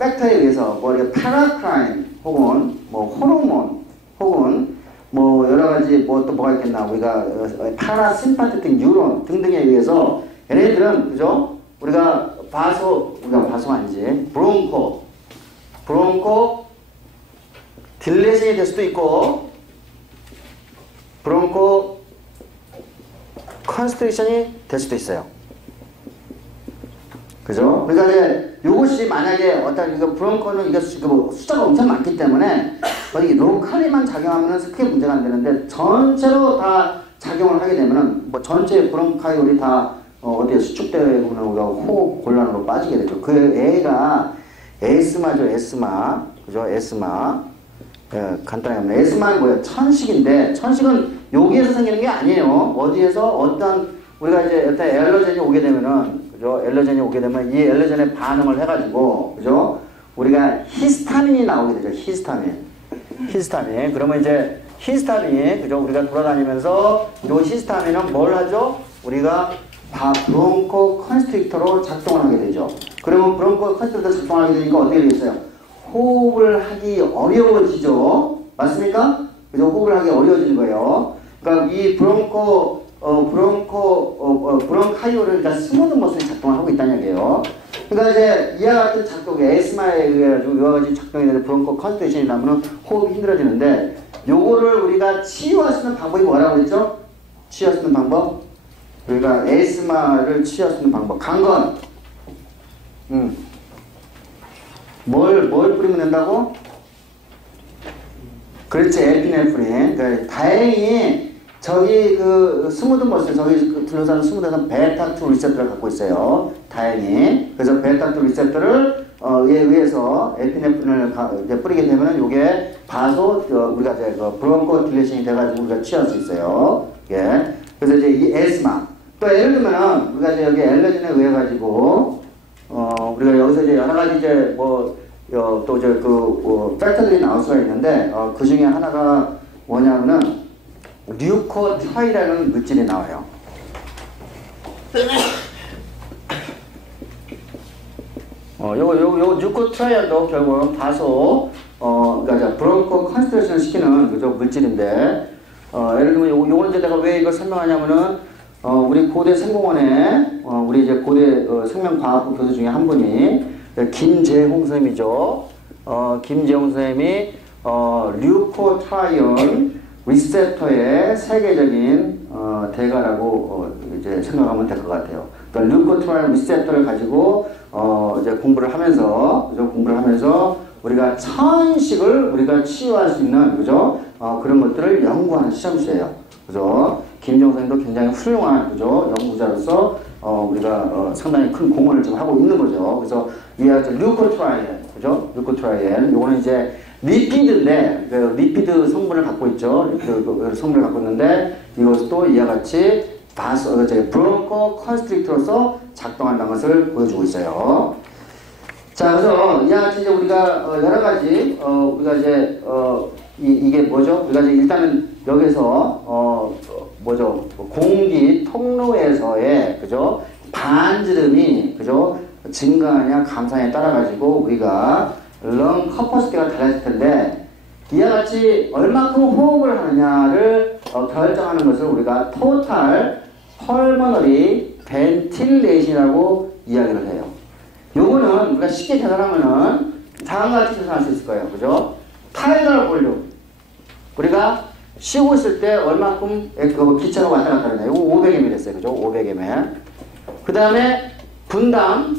팩터에 의해서 뭐 이렇게 파라크라인 혹은 뭐 호르몬 혹은 뭐 여러 가지 뭐 또 뭐가 있겠나, 우리가 파라심파티틱 뉴런 등등에 의해서 얘네들은, 그죠? 우리가 바소가 아니지, 브론코 딜레이션이 될 수도 있고 브론코 컨스트릭션이 될 수도 있어요. 그죠? 그러니까 이제 요것이 만약에 어떤 이거 브론코는 이게 숫자가 엄청 많기 때문에 이 로컬리만 작용하면은 크게 문제가 안 되는데 전체로 다 작용을 하게 되면은 뭐 전체 브론카이올이 다 어디에 수축되고는 우리가 호흡 곤란으로 빠지게 되죠. 그 애가 에스마죠, 에스마. 그죠? 에스마. 예, 간단하게 하면 에스마는 뭐예요? 천식인데, 천식은 여기에서 생기는 게 아니에요. 어디에서 어떤 우리가 이제 어떤 엘러젠이 오게 되면은, 그죠? 엘러젠이 오게 되면 이 엘러젠에 반응을 해가지고, 그죠? 우리가 히스타민이 나오게 되죠. 히스타민. 그러면 이제 히스타민, 그죠? 우리가 돌아다니면서 이 히스타민은 뭘 하죠? 우리가 브론코 컨스트릭터로 작동을 하게 되죠. 그러면 브론코 컨스트릭터 작동하게 되니까 어떻게 되겠어요? 호흡을 하기 어려워지죠. 맞습니까? 그죠? 호흡을 하기 어려워지는 거예요. 그러니까 이 브론카이올을 일단 스무드 머슬이 작동을 하고 있다는 얘기예요. 그러니까 이제 이와 같은 작동이 에스마에 의해 여러 가지 작동이 되는 브론코 컨스트레이션이 나면 호흡이 힘들어지는데, 요거를 우리가 치유할 수 있는 방법이 뭐라고 했죠? 치유할 수 있는 방법? 우리가 에스마를 치유할 수 있는 방법. 강건. 뭘 뿌리면 된다고? 그렇지, 에피네프린. 그러니까 다행히 저기 그 스무드 머슬, 저기 둘러싸는 스무드는 베타2 리셉터를 갖고 있어요. 다행히. 그래서 베타2 리셉터를 에 의해서 에피네프린을 뿌리게 되면은 요게 우리가 이제 브론코 딜레이션이 돼가지고 우리가 취할 수 있어요. 예. 그래서 이제 이 에스마. 또 예를 들면은 우리가 이제 여기 엘러진에 의해 가지고 우리가 여기서 이제 여러 가지 이제 또 이제 팩터들이 나올 수가 있는데, 그 중에 하나가 뭐냐면은, 류코트라이라는 물질이 나와요. 요거 류코트라이도 결국 그러니까 브론코 컨스트레이션 시키는 그저 물질인데, 예를 들면 요걸 이제 내가 왜 이걸 설명하냐면은, 우리 고대 생공원에, 우리 이제 고대 생명과학부 교수 중에 한 분이, 김재홍 선생님이죠. 김재홍 선생님이 류코트라이온 리셉터의 세계적인 대가라고 이제 생각하면 될 것 같아요. 그러니까 류코트라이온 리셉터를 가지고 이제 공부를 하면서 우리가 천식을 우리가 치유할 수 있는, 그죠? 그런 것들을 연구하는 시험실이에요. 그죠? 김재홍 선생님도 굉장히 훌륭한, 그죠? 연구자로서 우리가 상당히 큰 공헌을 지금 하고 있는 거죠. 그래서 이와 류코트라이엔, 그죠? 류코트라이엔, 요거는 이제 리피드인데, 리피드 성분을 갖고 있죠. 성분을 갖고 있는데, 이것도 이와 같이 브론코 컨스트릭터로서 작동한다는 것을 보여주고 있어요. 자, 그래서 이와 같이 이제 우리가 여러 가지, 우리가 이제 이게 뭐죠? 우리가 이제 일단은 여기서 공기 통로에서의, 그죠? 반지름이, 그죠? 증가하냐 감소하냐에 따라 가지고 우리가 렁 커퍼시티가 달라질 텐데, 이와 같이 얼마큼 호흡을 하느냐를 결정하는 것을 우리가 total pulmonary ventilation이라고 이야기를 해요. 요거는 우리가 쉽게 계산하면은 다음과 같이 계산할 수 있을 거예요. 그죠? 타이달 볼륨. 우리가 쉬고 있을 때 얼마큼 기차가 왔다 갔다 하느냐. 이거 500ml 했어요. 그죠? 500ml. 그 다음에 분당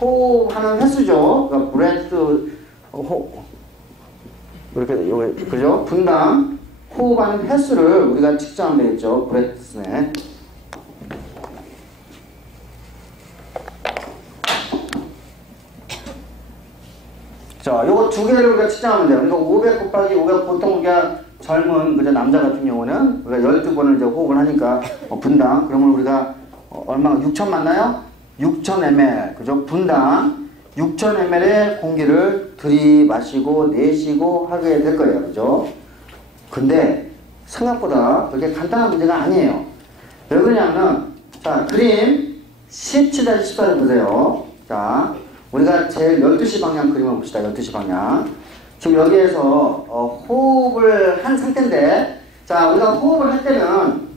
호흡하는 횟수죠. 그러니까 브레스 이렇게 요게 그죠? 분당 호흡하는 횟수를 우리가 측정하면 되겠죠. 브레스네. 자, 요거 두 개를 우리가 측정하면 돼요. 그러니까 500 곱하기 500 보통 우리가 젊은 그저 남자 같은 경우는 우리가 12번을 이제 호흡을 하니까 분당 그러면 우리가 얼마 6,000 맞나요? 6,000 ml 그죠? 분당 6,000 ml의 공기를 들이마시고 내쉬고 하게 될 거예요. 그죠? 근데 생각보다 그렇게 간단한 문제가 아니에요. 왜 그러냐면 자, 그림 17-14를 보세요. 자, 우리가 제일 12시 방향 그림을 봅시다. 12시 방향. 지금 여기에서 호흡을 한 상태인데 자, 우리가 호흡을 할 때는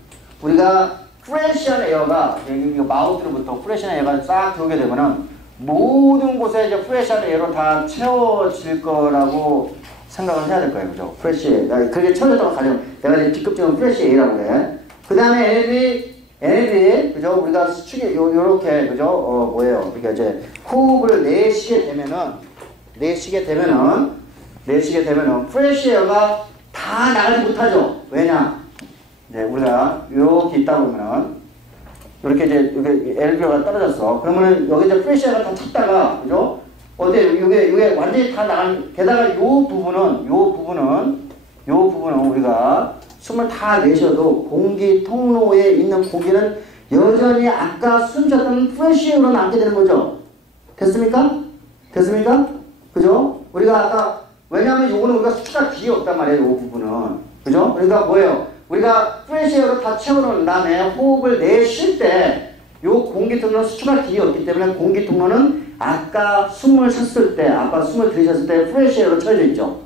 우리가 프레시한 에어가 여기 마우스로부터 프레시한 에어가 싹 들어오게 되면은 모든 곳에 이제 프레시한 에어로 다 채워질 거라고 생각을 해야 될 거예요. 그죠? 프레시 에어. 그게 채워졌다고 가정. 내가 이제 비급적인 프레시 에어라고 해. 그 다음에 에너지, 그죠? 우리가 수축이, 요렇게, 그죠? 뭐예요? 그러니까 이제 호흡을 내쉬게 되면은, 프레시 에어가 다 나가지 못하죠? 왜냐? 네, 우리가 이렇게 있다 보면은, 이렇게 이제, 여기 LBO가 떨어졌어. 그러면은 여기 이제 프레시 에어가 다 찼다가, 그죠? 어때? 요게 완전히 다 나간, 게다가 요 부분은 우리가 숨을 다 내쉬어도 공기 통로에 있는 공기는 여전히 아까 숨쉬었던 프레시에어로 남게 되는 거죠. 됐습니까? 그죠? 우리가 아까 왜냐하면 요거는 우리가 수치가 뒤에 없단 말이에요. 요 부분은. 그죠? 그러니까 뭐예요? 우리가 프레시에어로 다 채워놓은 다음에 호흡을 내쉴 때 요 공기 통로는 수치가 뒤에 없기 때문에 공기 통로는 아까 숨을 들이셨을 때 프레시에어로 채워져 있죠.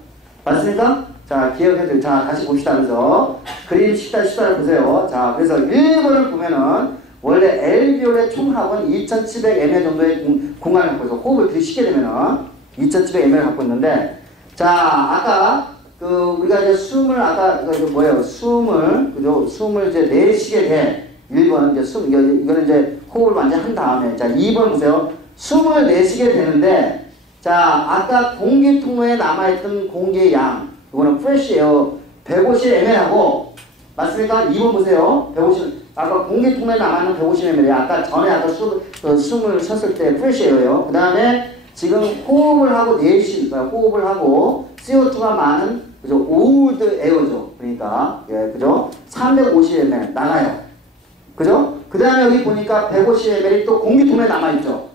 맞습니까? 자, 기억해주세요. 자, 다시 봅시다. 그래서 그림 14를 보세요. 자, 그래서 1번을 보면은 원래 엘비올의 총합은 2700ml 정도의 공간을 갖고 있어. 호흡을 들이쉬게 되면은 2700ml를 갖고 있는데, 자, 아까 우리가 이제 숨을 이제 내쉬게 돼. 1번은 이제 이거는 이제 호흡을 완전히 한 다음에, 자, 2번 보세요. 숨을 내쉬게 되는데, 자, 아까 공기 통로에 남아있던 공기의 양, 이거는 프레시 에어 150ml하고 맞습니까? 2번 보세요. 150. 아까 공기 통로에 남아있는 150ml. 아까 숨을 쉬었을 때 프레시 에어예요. 그 다음에 지금 호흡을 하고 CO2가 많은 그죠? 올드 에어죠. 그러니까 그죠? 350ml 나가요. 그죠? 그 다음에 여기 보니까 150ml이 또 공기 통로에 남아있죠.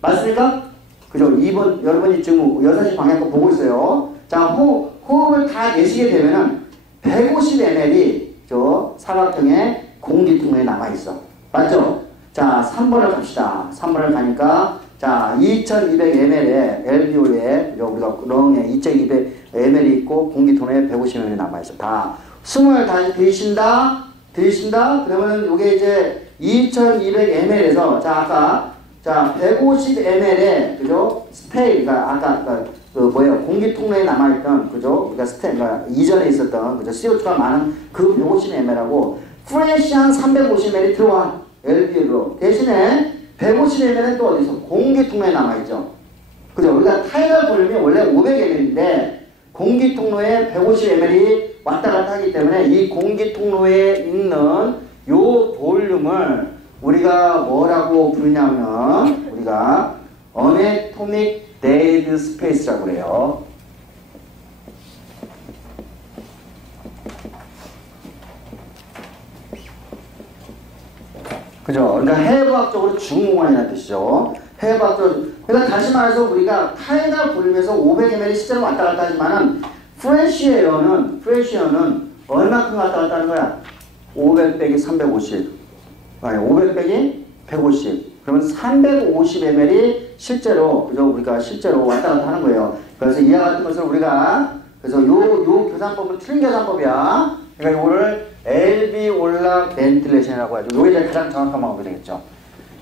맞습니까? 그죠? 2번 여러분이 지금 6시 방향 거 보고 있어요. 자, 호흡을 다 내쉬게 되면은 150ml이 사각형의 공기통로에 남아있어. 맞죠? 자, 3번을 갑시다. 3번을 가니까, 자, 2200ml의 엘비올에, 우리가 렁에 2200ml 있고, 공기통로에 150ml 남아있어. 다, 숨을 다시 들이쉰다? 그러면은 요게 이제 2200ml에서, 자, 아까, 자, 150ml의, 그죠? 스테이가, 아까, 공기 통로에 남아있던, 그죠? 그러니까 이전에 있었던, 그죠? CO2가 많은 그 150ml하고, 프레시한 350ml 들어와. LB로. 대신에 150ml는 또 어디서? 공기 통로에 남아있죠. 그죠? 우리가 타이달 볼륨이 원래 500ml인데, 공기 통로에 150ml이 왔다 갔다 하기 때문에 이 공기 통로에 있는 요 볼륨을 우리가 뭐라고 부르냐면, 우리가 어네토믹 데이드 스페이스라고 그래요. 그죠? 그러니까 해부학적으로 죽은 공간이라는 뜻이죠. 해부학적으로. 그러니까 다시 말해서 우리가 타이달 볼륨에서 500ml 실제로 왔다 갔다 하지만은 프레시 에어는 얼마큼 왔다 갔다 하는 거야? 500 빼기 350. 아니, 500 빼기 150. 그러면 350ml이 실제로, 그죠? 우리가 실제로 왔다 갔다 하는 거예요. 그래서 이와 같은 것을 우리가 그래서 요 계산법은 틀린 계산법이야. 그러니까 요거를 alveolar ventilation이라고 하죠. 요게 이제 가장 정확한 방법이 되겠죠.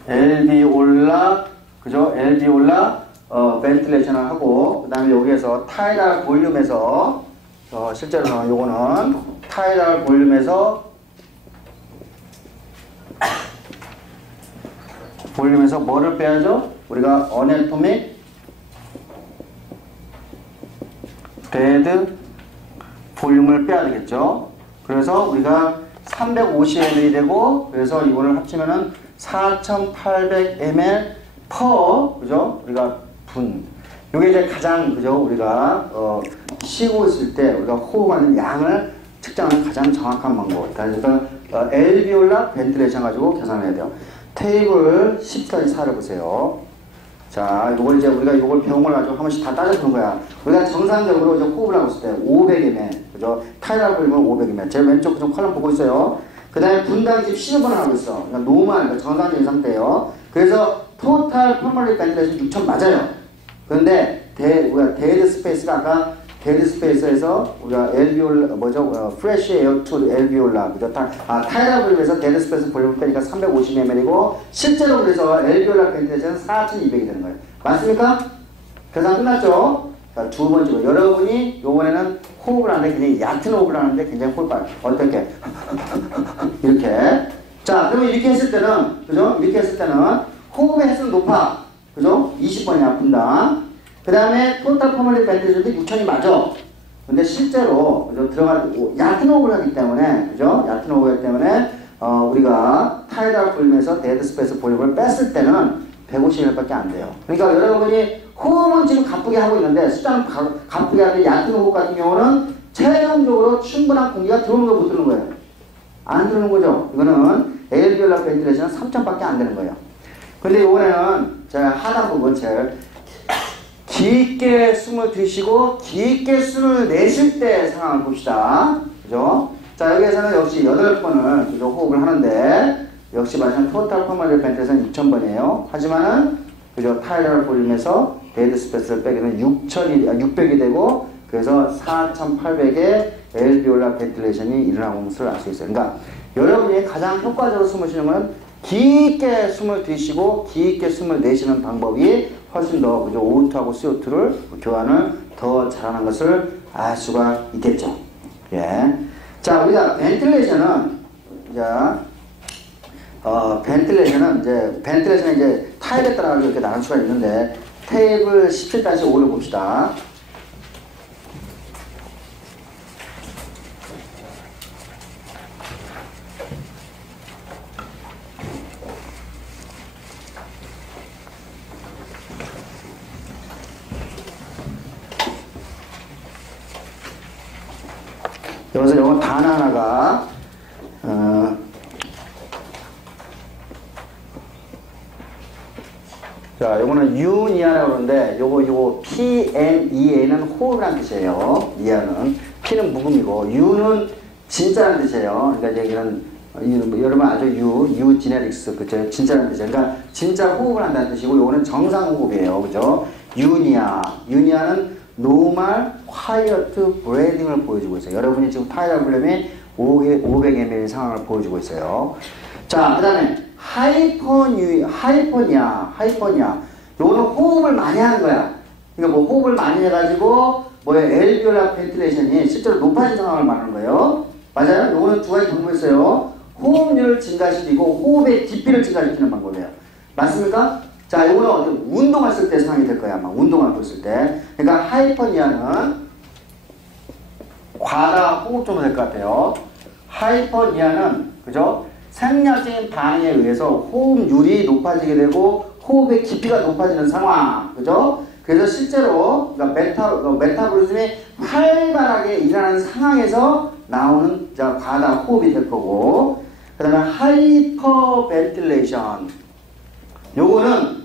alveolar, 그죠? alveolar ventilation을 하고, 그 다음에 여기에서 tidal 볼륨에서, 실제로는 요거는 tidal 볼륨에서 뭐를 빼야죠? 우리가 anatomic dead 볼륨을 빼야 되겠죠. 그래서 우리가 350ml 되고, 그래서 이거를 합치면은 4,800ml per, 그죠? 우리가 분. 요게 이제 가장, 그죠? 우리가, 쉬고 있을 때 우리가 호흡하는 양을 측정하는 가장 정확한 방법. 그래서, alveolar ventilation 가지고 계산해야 돼요. 테이블 14-4를 보세요. 자, 요걸 이제 우리가 요걸 배운 걸 가지고 한 번씩 다 따져보는 거야. 우리가 정상적으로 이제 호흡을 하고 있을 때 500ml, 그죠? 타이달 볼륨은 500ml. 제 왼쪽 좀 컬럼 보고 있어요. 그 다음에 분당 지금 15번을 하고 있어. 그러니까 노멀, 그러니까 정상적인 상태예요. 그래서 토탈 퍼머리 벤틸레이션 6,000 맞아요. 그런데 우리가 데드 스페이스가 아까 데드 스페이스에서 우리가 엘비올라 프레쉬 에어 투 엘비올라, 그죠? 타이달 볼륨에서 데드 스페이스 볼륨을 빼니까 350ml이고, 실제로 그래서 엘비올라 벤틸레이션은 4,200이 되는 거예요. 맞습니까? 계산 끝났죠? 자, 두 번째로 여러분이 요번에는 호흡을 하는데 굉장히 얕은 호흡을 하는데 굉장히 호흡 빨리 어떻게 이렇게. 자, 그러면 이렇게 했을 때는, 그죠? 이렇게 했을 때는 호흡의 횟수는 높아, 그죠? 20번이야 분당. 그 다음에 토탈 퍼머리 벤틸레이션도 6,000이 맞아. 근데 실제로, 그죠? 얕은 호흡을 하기 때문에, 그죠? 얕은 호흡을 하기 때문에, 우리가 타이달 볼륨에서 데드 스페이스 볼륨을 뺐을 때는 150ml밖에 안 돼요. 그러니까 여러분이 호흡은 지금 가쁘게 하고 있는데, 숫자는 가쁘게 하는데, 얕은 호흡 같은 경우는 최종적으로 충분한 공기가 들어오는 거 못 들어오는 거예요. 안 들어오는 거죠. 이거는 alveolar ventilation은 3,000밖에 안 되는 거예요. 근데 이번에는 제가 하단 부분 제일 깊게 숨을 들이쉬고 깊게 숨을 내쉴 때 상황을 봅시다. 그죠? 자, 여기에서는 역시 8번을 그죠? 호흡을 하는데, 역시 마찬가지로 토탈 퍼머리 벤틸레이션 6,000번이에요. 하지만은, 그죠? 타이달 볼륨에서 데드 스페이스를 빼기는 600이 되고, 그래서 4,800의 엘비올라 벤틸레이션이 일어나는 것을 알 수 있어요. 그러니까, 여러분이 가장 효과적으로 숨을 쉬는 것은 깊게 숨을 들이쉬고 깊게 숨을 내쉬는 방법이 훨씬 더, 그죠? O2하고 CO2를 교환을 더 잘하는 것을 알 수가 있겠죠. 예. 자, 우리가 벤틸레이션은, 벤틸레이션은 이제 타입에 따라 이렇게 나눌 수가 있는데, 테이블 17-5를 봅시다. 여기서 요거 단 하나가, 자, 요거는 유니아라고 그러는데, 요거 PNEA는 호흡이라는 뜻이에요. 니아는. P는 묵음이고, U는 진짜라는 뜻이에요. 그러니까 여기는, 여러분 아죠? U 지네릭스. 그죠? 진짜라는 뜻이에요. 그러니까 진짜 호흡을 한다는 뜻이고, 요거는 정상 호흡이에요. 그죠? 유니아는 노멀 콰이어트 브레딩을 보여주고 있어요. 여러분이 지금 타이달 볼륨이 500ml 상황을 보여주고 있어요. 자, 그 다음에 하이퍼니아. 요거는 호흡을 많이 하는 거야. 그러니까 뭐 호흡을 많이 해가지고 엘비올라 벤틸레이션이 실제로 높아진 상황을 말하는 거예요. 맞아요? 요거는 두 가지 방법이 있어요. 호흡률을 증가시키고 호흡의 깊이를 증가시키는 방법이에요. 맞습니까? 자, 이거는 어떤 운동했을 때 상황이 될 거야, 아마. 운동하고 있을 때. 그러니까 하이퍼니아는 과다 호흡 정도 될 것 같아요. 하이퍼니아는, 그죠? 생략적인 반응에 의해서 호흡률이 높아지게 되고 호흡의 깊이가 높아지는 상황. 그죠? 그래서 실제로 메타볼리즘이 활발하게 일어나는 상황에서 나오는 과다 호흡이 될 거고, 그 다음에 하이퍼벤틸레이션. 요거는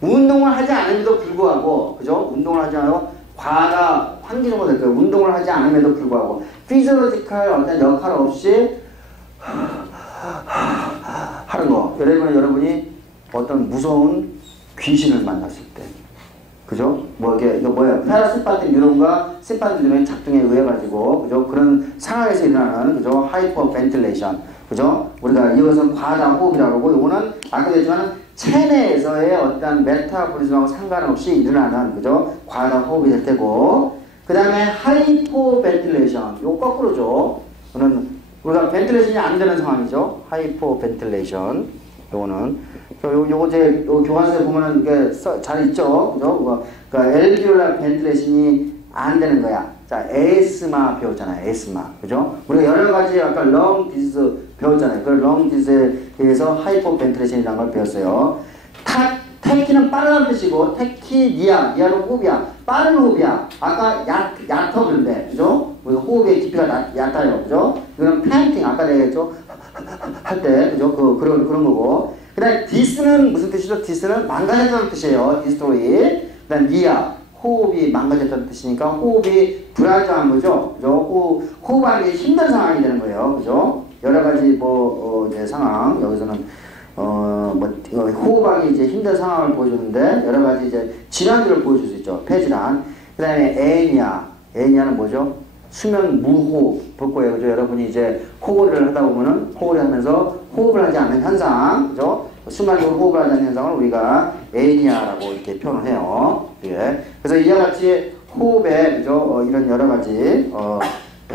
운동을 하지 않음에도 불구하고, 그죠? 운동을 하지 않고 과다 환기 정도 될 거예요. 운동을 하지 않음에도 불구하고 피지올로지컬 어떤 역할 없이 하는 거. 여러분이 어떤 무서운 귀신을 만났을 때, 그죠? 뭐 이게 이거 뭐예요? 파라시mpatic 뉴런과 심파틱 뉴런의 작동에 의해 가지고 그죠? 그런 상황에서 일어나는 그죠? 하이퍼 벤틸레이션 그죠? 우리가 이것은 과다 호흡이라고 하고 이거는 아까도 했지만 체내에서의 어떤 메타보리즘하고 상관없이 일어나는 그죠? 과다 호흡이 될 테고 그 다음에 하이포 벤틸레이션 요 거꾸로죠. 이거는 우리가 벤틸레이션이 안 되는 상황이죠. 하이포 벤틸레이션 요거는 요거 제 교과서에 보면은 이게 잘 있죠. 그죠? 그러니까 엘비올라 벤틸레이션이 안 되는 거야. 자, 에스마 배웠잖아요. 에스마. 그죠? 우리가 여러 가지 아까 렁 디스 배웠잖아요. 그 렁 디스에 의해서 하이퍼 벤틸레이션이라는 걸 배웠어요. 테키는 빠르다는 뜻이고 테키니아, 니아는 호흡이야. 빠른 호흡이야. 아까 얕어 그런데 그죠? 우리가 호흡의 깊이가 얕아요. 그죠? 이거는 팬팅 아까 내가 했죠? 할 때 그죠? 그런 거고. 그 다음에 디스는 무슨 뜻이죠? 디스는 망가졌다는 뜻이에요. 디스토리. 그 다음 니아 호흡이 망가졌다는 뜻이니까 호흡이 불안정한 거죠. 그죠? 호흡하기 힘든 상황이 되는 거예요. 그죠? 여러 가지 이제 상황 여기서는 호흡하기 이제 힘든 상황을 보여주는데 여러 가지 이제 질환들을 보여줄 수 있죠. 폐질환. 그 다음에 에니아는 뭐죠? 수면 무호흡 볼 거예요. 그죠? 여러분이 이제 코골이를 하다 보면은 코골이 하면서 호흡을 하지 않는 현상, 그죠? 순간적으로 호흡을 하지 않는 현상을 우리가 에니아라고 이렇게 표현을 해요. 예. 그래서 이와 같이 호흡에 그죠? 이런 여러 가지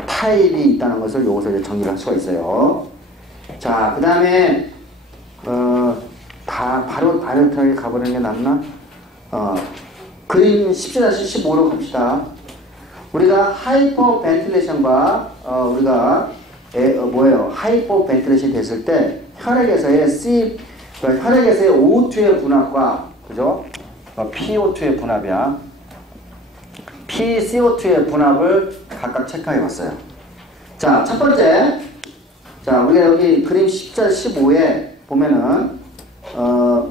타입이 있다는 것을 여기서 이제 정리를 할 수가 있어요. 자, 그 다음에 바로 다이어트하게 가보는 게 낫나? 그림 17-15로 갑시다. 우리가 하이퍼 벤틸레이션과 우리가 하이퍼 벤틸레이션이 됐을 때 혈액에서의 혈액에서의 O2의 분압과 그죠? PO2의 분압이야. PCO2의 분압을 각각 체크해 봤어요. 자, 첫 번째. 자, 우리가 여기 그림 10절 15에 보면은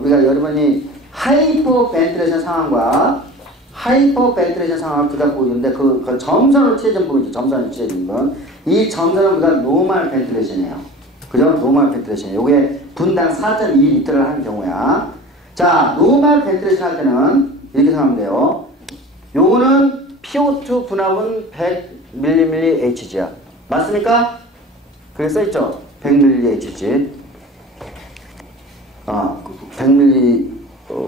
우리가 여러분이 하이퍼 벤틸레이션 상황과 하이퍼 벤틸레이션 상황을 둘 다 보여주는데 그 점선을 취해진 부분이죠. 점선을 취해진 부분. 이 점선은 우리가 노멀 벤틸레이션이에요. 그죠? 노멀 벤틸레이션. 요게 분당 4.2리터를 하는 경우야. 자, 노멀 벤틸레이션 할 때는 이렇게 생각하면 돼요. 요거는 PO2 분압은 100mmHg야. 맞습니까? 그게 써있죠? 100mlHg. 100ml,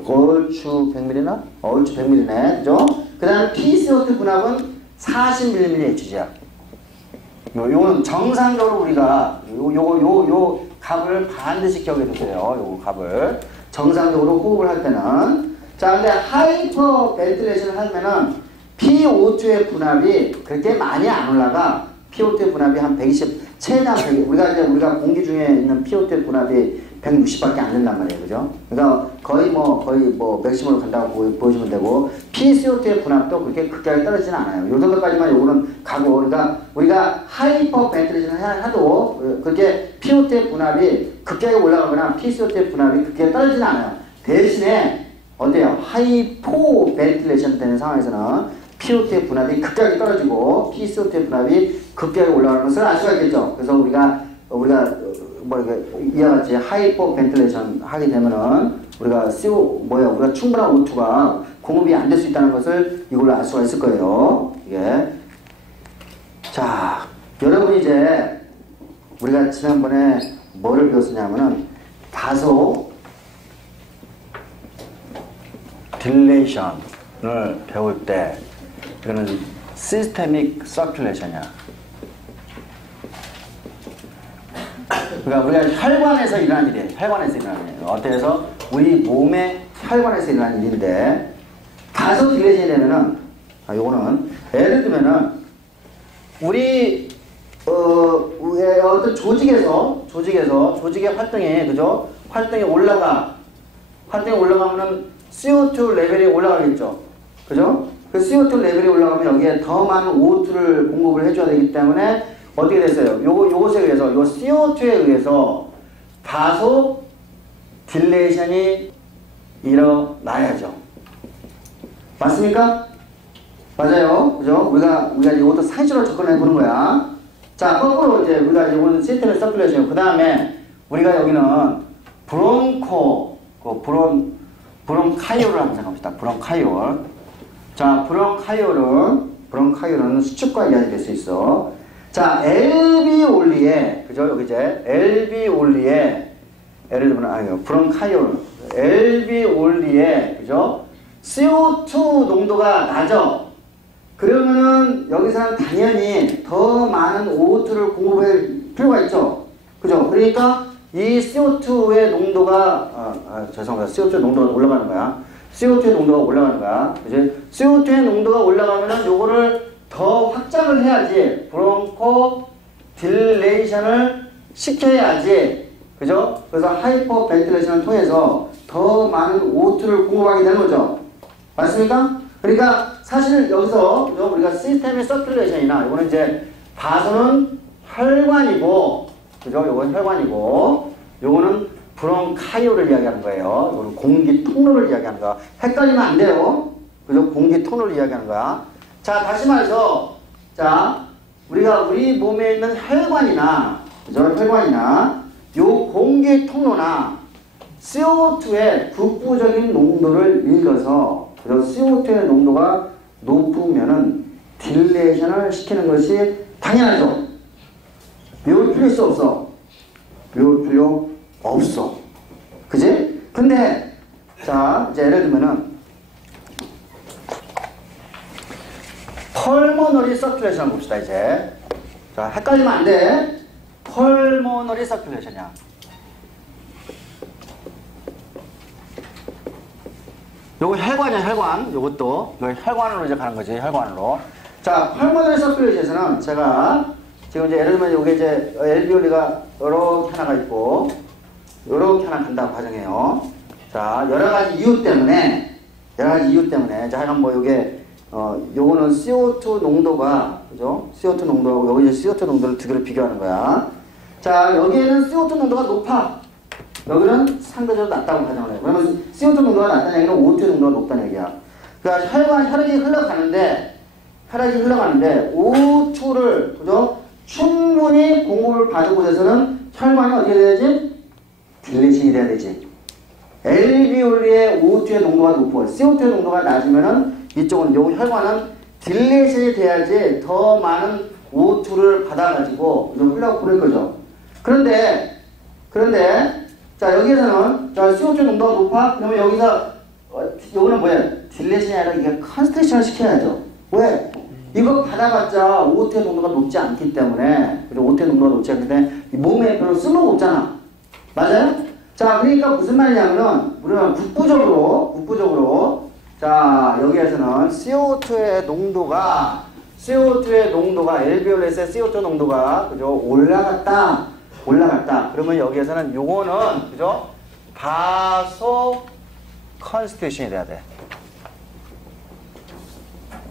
얼추 100ml나? 얼추 100ml네. 그죠? 그 다음 PCO2 분압은 40mlHg야. 요거는 정상적으로 우리가, 요 값을 반드시 기억해 두세요. 요 값을. 정상적으로 호흡을 할 때는. 자, 근데 하이퍼 벤틸레이션을 하면은 PO2의 분압이 그렇게 많이 안 올라가. PO2의 분압이 한 120, 최대한 100, 우리가 공기 중에 있는 PO2의 분압이 160밖에 안 된단 말이에요. 그죠? 그러니까 거의 맥시멈으로 간다고 보여주면 되고, PCO2의 분압도 그렇게 극하게 떨어지진 않아요. 요 정도까지만 요거는 가고, 그러니까 우리가 하이퍼 벤틸레이션을 해도 그렇게 PO2의 분압이 극하게 올라가거나 PCO2의 분압이 극하게 떨어지진 않아요. 대신에, 어때요? 하이포 벤틸레이션 되는 상황에서는 PO2의 분압이 극하게 떨어지고 PCO2의 분압이 극하게 올라가는 것을 알 수가 있겠죠. 그래서 우리가 이와 같이 하이퍼 벤틸레이션 하게 되면은 우리가 우리가 충분한 O2가 공급이 안 될 수 있다는 것을 이걸로 알 수가 있을 거예요. 이게. 자, 여러분 이제 우리가 지난번에 뭐를 배웠냐면은 다소 딜레이션을 배울 때 이거는 시스테믹 서큘레이션이야. 그러니까 우리가 혈관에서 일어나는 일이에요. 혈관에서 일어나는 일이에요. 어때서 우리 몸의 혈관에서 일어나는 일인데 다소 딜레이션이 되면은 요거는 예를 들면은 우리 어떤 조직의 활동에 그죠? 활동이 올라가면은 CO2 레벨이 올라가겠죠. 그죠? 그 CO2 레벨이 올라가면 여기에 더 많은 O2를 공급을 해줘야 되기 때문에 어떻게 됐어요? 요것에 의해서, 요 CO2에 의해서 다소 딜레이션이 일어나야죠. 맞습니까? 맞아요. 그죠? 우리가 이것도 사실로 접근해 보는 거야. 자, 거꾸로 이제 우리가 이거는 시스템의 서큘레이션. 그 다음에 우리가 여기는 브론카이올을 한번 생각합시다. 브론카이올. 자, 브론카이올은 수축과 이야기될 수 있어. 자, 알비올리에, 그죠? 여기 이제 알비올리에, 예를 들면 아니요, 브론카이올, 알비올리에, 그죠? CO2 농도가 낮아. 그러면은 여기서는 당연히 더 많은 O2를 공급할 필요가 있죠. 그죠? 그러니까 이 CO2의 농도가 죄송합니다. CO2의 농도가 올라가는 거야. CO2의 농도가 올라가는 거야. 그지? CO2의 농도가 올라가면은 요거를 더 확장을 해야지. 브론코 딜레이션을 시켜야지. 그죠? 그래서 하이퍼 벤틸레이션을 통해서 더 많은 O2를 공급하게 되는 거죠. 맞습니까? 그러니까 사실 여기서 우리가 시스템의 서큘레이션이나 이거는 이제 바소는 혈관이고, 그죠? 요건 혈관이고, 요거는 브론카이올을 이야기하는 거예요. 이거는 공기 통로를 이야기하는 거야. 헷갈리면 안 돼요. 그죠? 공기 통로를 이야기하는 거야. 자, 다시 말해서, 자, 우리가 우리 몸에 있는 혈관이나, 그죠? 혈관이나, 요 공기 통로나 CO2의 국부적인 농도를 읽어서, 그래서 CO2의 농도가 높으면은 딜레이션을 시키는 것이 당연하죠. 외울 필요 있어, 없어? 외울 필요 없어. 그지? 근데, 자, 이제 예를 들면은, 펄모너리 서큘레이션 봅시다, 이제. 자, 헷갈리면 안 돼. 펄모너리 서큘레이션이야. 요거 혈관이야, 혈관. 요것도. 요 혈관으로 이제 가는 거지, 혈관으로. 자, 펄모너리 서큘레이션에서는 제가 지금 이제 예를 들면 요게 이제 알비올리가 요렇게 하나가 있고, 요렇게 하나 간다고 가정해요. 자, 여러 가지 이유 때문에, 자, 하여간 뭐 요게, 요거는 CO2 농도가, 그죠? CO2 농도하고 여기 이제 CO2 농도를 두 개를 비교하는 거야. 자, 여기에는 CO2 농도가 높아. 여기는 상대적으로 낮다고 가정을 해요. 그러면 CO2 농도가 낮다는 얘기는 O2 농도가 높다는 얘기야. 그러니까 혈액이 흘러가는데 O2를, 그죠? 충분히 공급을 받은 곳에서는 혈관이 어떻게 돼야지? 딜레이션이 돼야 되지. 알비올리의 O2의 농도가 높고 CO2의 농도가 낮으면은 이쪽은 요 혈관은 딜레이션이 돼야지 더 많은 O2를 받아가지고 흘러가고 그럴 거죠. 그런데 자, 여기에서는 자, CO2 농도가 높아? 그러면 여기서 요거는 뭐야? 딜레이션이 아니라 이게 컨스트레이션을 시켜야죠. 왜? 이거 받아봤자 O2의 농도가 높지 않기 때문에, 그리고 O2의 농도가 높지 않기 때문에 몸에 별로 쓸모가 없잖아. 맞아요? 자, 그러니까 무슨 말이냐면은 우리가 국부적으로 자, 여기에서는 CO2의 농도가 알비올리에서의 CO2 농도가, 그죠? 올라갔다. 그러면 여기에서는 요거는, 그죠? 바소 컨스티튜션이 돼야 돼.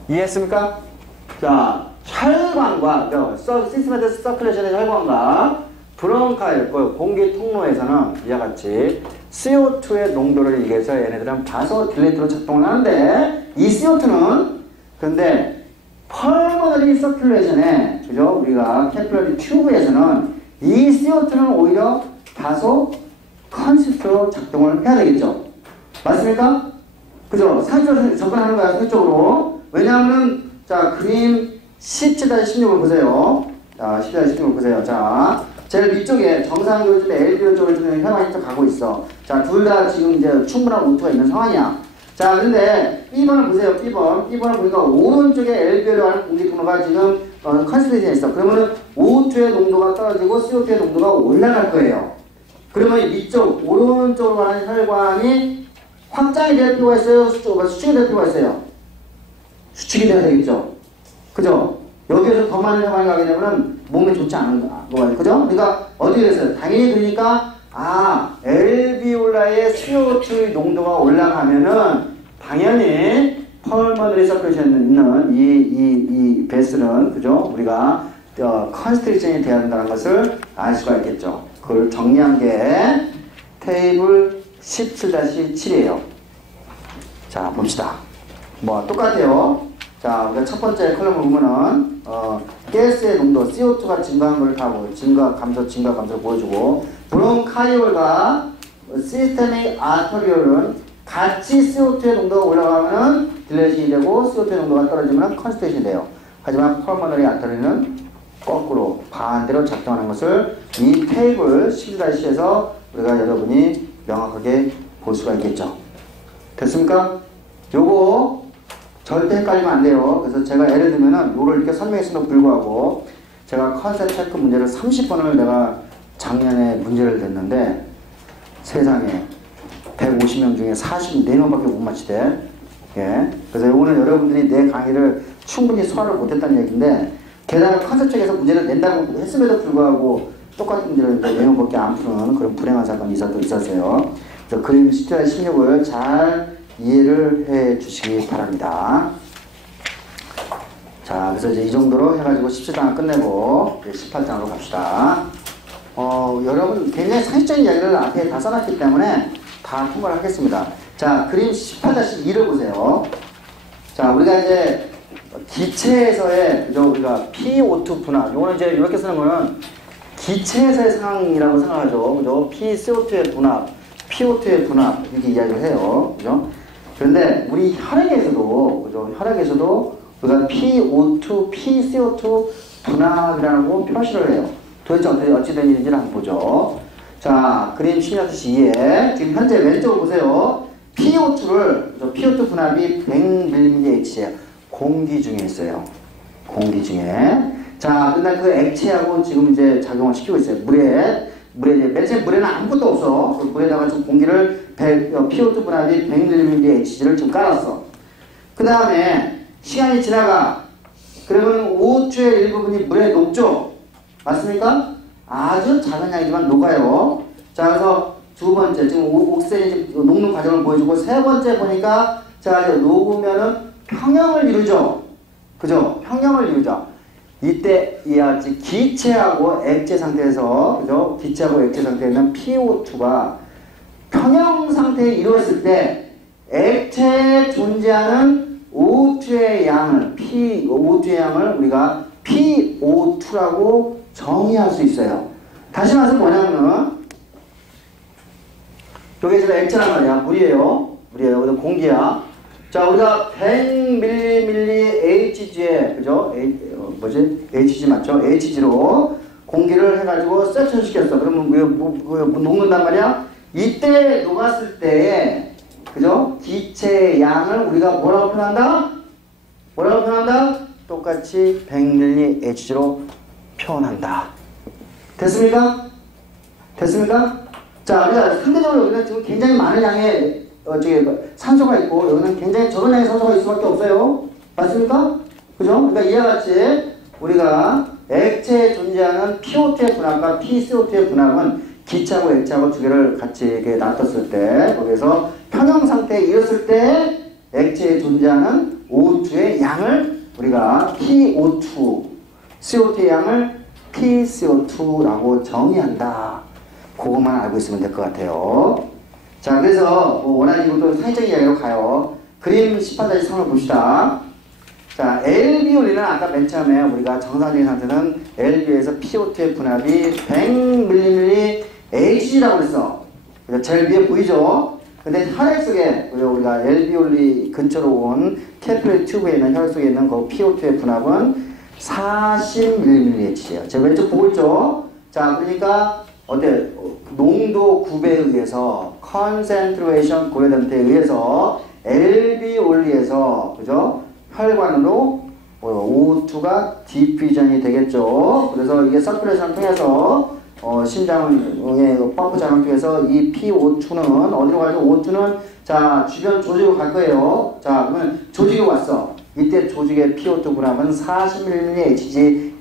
이해했습니까? 자, 혈관과, 시스테마틱 서큘레이션의 혈관과 브론카이올, 공기 통로에서는 이와 같이 CO2의 농도를 이겨서 얘네들은 바소딜레이터로 작동을 하는데, 이 CO2는, 근데, 펄모너리 서큘레이션에, 그죠? 우리가 캐필러리 튜브에서는 이 CO2는 오히려 바소 컨스트로 작동을 해야 되겠죠? 맞습니까? 그죠? 상식적으로 접근하는 거야, 상식적으로. 왜냐하면, 자, 그림 17-16을 보세요. 자, 17-16을 보세요. 자, 제일 위쪽에 정상적으로 좀 LBO 쪽을 좀 혈관이 좀 가고 있어. 자, 둘 다 지금 이제 충분한 O2가 있는 상황이야. 자, 근데 B번을 보세요. B번을 보니까 오른쪽에 LBO로 하는 공기 통로가 지금 컨스트레이션이 있어. 그러면은 O2의 농도가 떨어지고 CO2의 농도가 올라갈 거예요. 그러면 이쪽 오른쪽으로 가는 혈관이 확장이 될 필요가 있어요? 수축이 될 필요가 있어요? 수축이 돼야 되겠죠. 그죠? 여기에서 더 많은 혈관이 가게 되면 몸에 좋지 않은 거예요. 그죠? 그러니까 어떻게 됐어요? 당연히 그러니까 알비올라의 CO2 농도가 올라가면은 당연히 펄모너리 서큘레이션에 있는 이 베슬은, 그죠? 우리가 컨스트레이션이 돼야 한다는 것을 알 수가 있겠죠. 그걸 정리한 게 테이블 17-7이에요. 자, 봅시다. 뭐 똑같아요. 자, 우리가 첫 번째 컬럼을 보면은 가스의 농도 CO2가 증가한 걸 다 증가 감소를 보여주고, 브론카이올과 시스테믹 아토리올은 같이 CO2의 농도가 올라가면은 딜레이션이 되고 CO2의 농도가 떨어지면 컨스테이션이 돼요. 하지만 펄머너리 아터리는 거꾸로 반대로 작동하는 것을 이 테이블 11-C에서 우리가 여러분이 명확하게 볼 수가 있겠죠. 됐습니까? 요거 절대 헷갈리면 안 돼요. 그래서 제가 예를 들면은 요걸 이렇게 설명했음에도 불구하고 제가 컨셉 체크 문제를 30번을 내가 작년에 문제를 냈는데 세상에 150명 중에 44명밖에 못 맞히대. 예. 그래서 오늘 여러분들이 내 강의를 충분히 소화를 못했다는 얘기인데 게다가 컨셉 책에서 문제를 낸다고 했음에도 불구하고 똑같은 문제를 4명밖에 안 푸는 그런 불행한 사건이 있었어요. 그래서 그림 10자 16을 잘 이해를 해 주시기 바랍니다. 자, 그래서 이제 이 정도로 해가지고 17장을 끝내고 18장으로 갑시다. 여러분 굉장히 상식적인 이야기를 앞에 다 써놨기 때문에 다 통과를 하겠습니다. 자, 그림 18-2를 보세요. 자, 우리가 이제 기체에서의 그죠, 우리가 PO2 분화, 요거는 이제 이렇게 쓰는 거는 기체에서의 상황이라고 생각하죠. 그죠? PCO2의 분화, PO2의 분화 이렇게 이야기를 해요. 그죠? 그런데 우리 혈액에서도 그죠? 혈액에서도 우리가 PO2, PCO2 분화라고 표시를 해요. 도대체 어찌 된 일인지를 한번 보죠. 자, 그림 16-2에 지금 현재 왼쪽을 보세요. PO2를 PO2 분압이 100mlH예요. 공기 중에 있어요. 공기 중에. 자, 근데 그 액체하고 지금 이제 작용을 시키고 있어요. 물에 이제 물에는 아무것도 없어. 그 물에다가 지금 공기를 PO2 분압이 100mlH를 지금 깔았어. 그 다음에 시간이 지나가. 그러면 O2의 일부분이 물에 녹죠. 맞습니까? 아주 작은 양이지만 녹아요. 자, 그래서 두 번째, 지금 옥시전이 녹는 과정을 보여주고, 세 번째 보니까, 자, 이제 녹으면은 평형을 이루죠. 그죠? 평형을 이루죠. 이때, 이하지 기체하고 액체 상태에서, 그죠? 기체하고 액체 상태에는 PO2가 평형 상태에 이루어졌을 때, 액체에 존재하는 O2의 양을, O2의 양을 우리가 PO2라고 정의할 수 있어요. 다시 말해서 뭐냐면은 여기 지금 액체란 말이야. 물이에요. 그래서 공기야. 자, 우리가 100mlHg에 그죠? HG 맞죠? HG로 공기를 해가지고 세션 시켰어. 그러면 왜 녹는단 말이야? 이때 녹았을 때 그죠? 기체의 양을 우리가 뭐라고 표현한다? 뭐라고 표현한다? 똑같이 100mlHg로 표현한다. 됐습니까? 됐습니까? 자, 우리가 상대적으로 여기는 지금 굉장히 많은 양의 산소가 있고 여기는 굉장히 적은 양의 산소가 있을 수밖에 없어요. 맞습니까? 그죠? 그러니까 이와 같이 우리가 액체에 존재하는 PO2의 분압과 PCO2의 분압은 기체하고 액체하고 두 개를 같이 이렇게 놔뒀을 때 거기서 평형 상태에 이뤘을 때 액체에 존재하는 O2의 양을 우리가 PO2, CO2의 양을 PCO2라고 정의한다. 그것만 알고 있으면 될 것 같아요. 자, 그래서 원하는 이것도 사회적인 이야기로 가요. 그림 18-3을 봅시다. 자, LB올리는 아까 맨 처음에 우리가 정상적인 상태는 LB에서 PO2의 분압이 100mlHg라고 그랬어. 제일 위에 보이죠? 근데 혈액 속에 우리가 LB올리 근처로 온 캐피러리 튜브에 있는 혈액 속에 있는 그 PO2의 분압은 40mlHg예요. 제가 왼쪽 보고 있죠? 자, 그러니까 어때? 농도 굽에 의해서 concentration gradient 의해서 LB올리에서 그죠? 혈관으로 O2가 디퓨전이 되겠죠. 그래서 이게 서큘레이션을 통해서 심장의 펌프 작용을 통해서 이 PO2는 어디로 가죠? O2는 자, 주변 조직으로 갈 거예요. 자, 그러면 조직이 왔어. 이때 조직의 PO2 분압은 40mlHg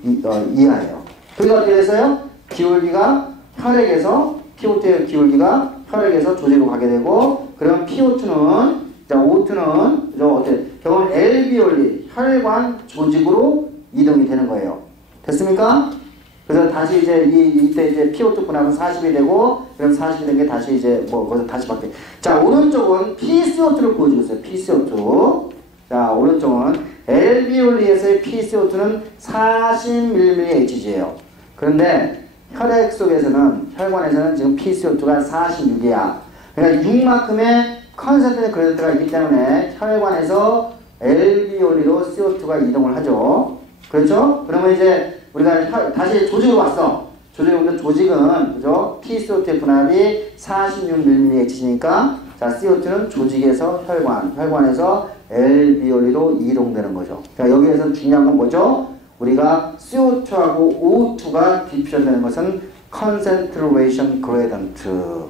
이하예요. 그게 어떻게 됐어요? 기울기가 혈액에서 PO2의 기울기가 혈액에서 조직으로 가게 되고, 그럼 PO2는 자, O2는 어때? 결국은 LB올리 혈관 조직으로 이동이 되는 거예요. 됐습니까? 그래서 다시 이제 이때 이제 PO2 분압은 40이 되고, 그럼 40이 된 게 다시 이제 거기서 다시 바뀌어. 자, 오른쪽은 PCO2를 보여주고 있어요. PCO2. 자, 오른쪽은 LB올리에서의 PCO2는 40mlHg예요. 그런데 혈액 속에서는 혈관에서는 지금 PCO2가 46이야. 그러니까 6만큼의 컨센트레이션 그레이드가 있기 때문에 혈관에서 LV올리로 CO2가 이동을 하죠. 그렇죠? 그러면 이제 우리가 다시 조직으로 왔어. 조직은 그죠? PCO2의 분압이 46mmHg니까 자 CO2는 조직에서 혈관에서 LV올리로 이동되는 거죠. 그러니까 여기에서 중요한 건 뭐죠? 우리가 CO2하고 O2가 디퓨전되는 것은 concentration gradient,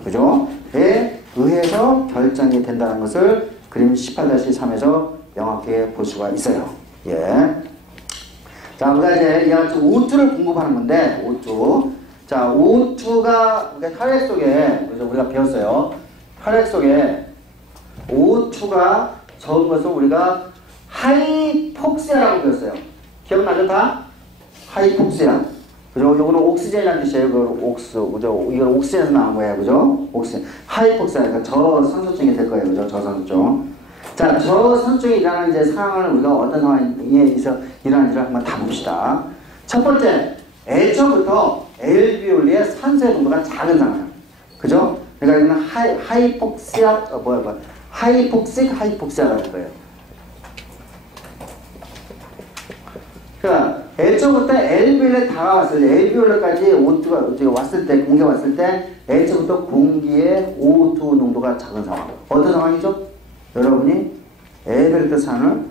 그죠? 에 의해서 결정이 된다는 것을 그림 18-3에서 명확하게 볼 수가 있어요. 예. 자, 우리가 이제 O2를 공급하는 건데, O2. 자, O2가 혈액 속에, 우리가 배웠어요. 혈액 속에 O2가 적은 것을 우리가 하이폭시아라고 배웠어요. 기억나죠, 다? 하이폭시아. 그죠? 요거는 옥시젠이라는 뜻이에요. 그죠? 이건 옥시젠에서 나온 거예요. 그죠? 옥시젠. 하이폭시아. 그러니까 저산소증이 될 거예요. 그죠? 저산소증. 자, 저산소증이 일어나는 이제 상황을 우리가 어떤 상황에서 일어나는지를 한번 다 봅시다. 첫 번째, 애초부터 LV올리의 산소의 농도가 작은 상황. 그죠? 그러니까 이거는 하이폭시아, 하이폭시아가 될 거예요. 그러니까 애초부터 LV올리에 다가왔을 때, LV올리까지 O2가 왔을 때, 공기가 왔을 때, 애초부터 공기의 O2 농도가 작은 상황. 어떤 상황이죠? 여러분이 에베레스트 산을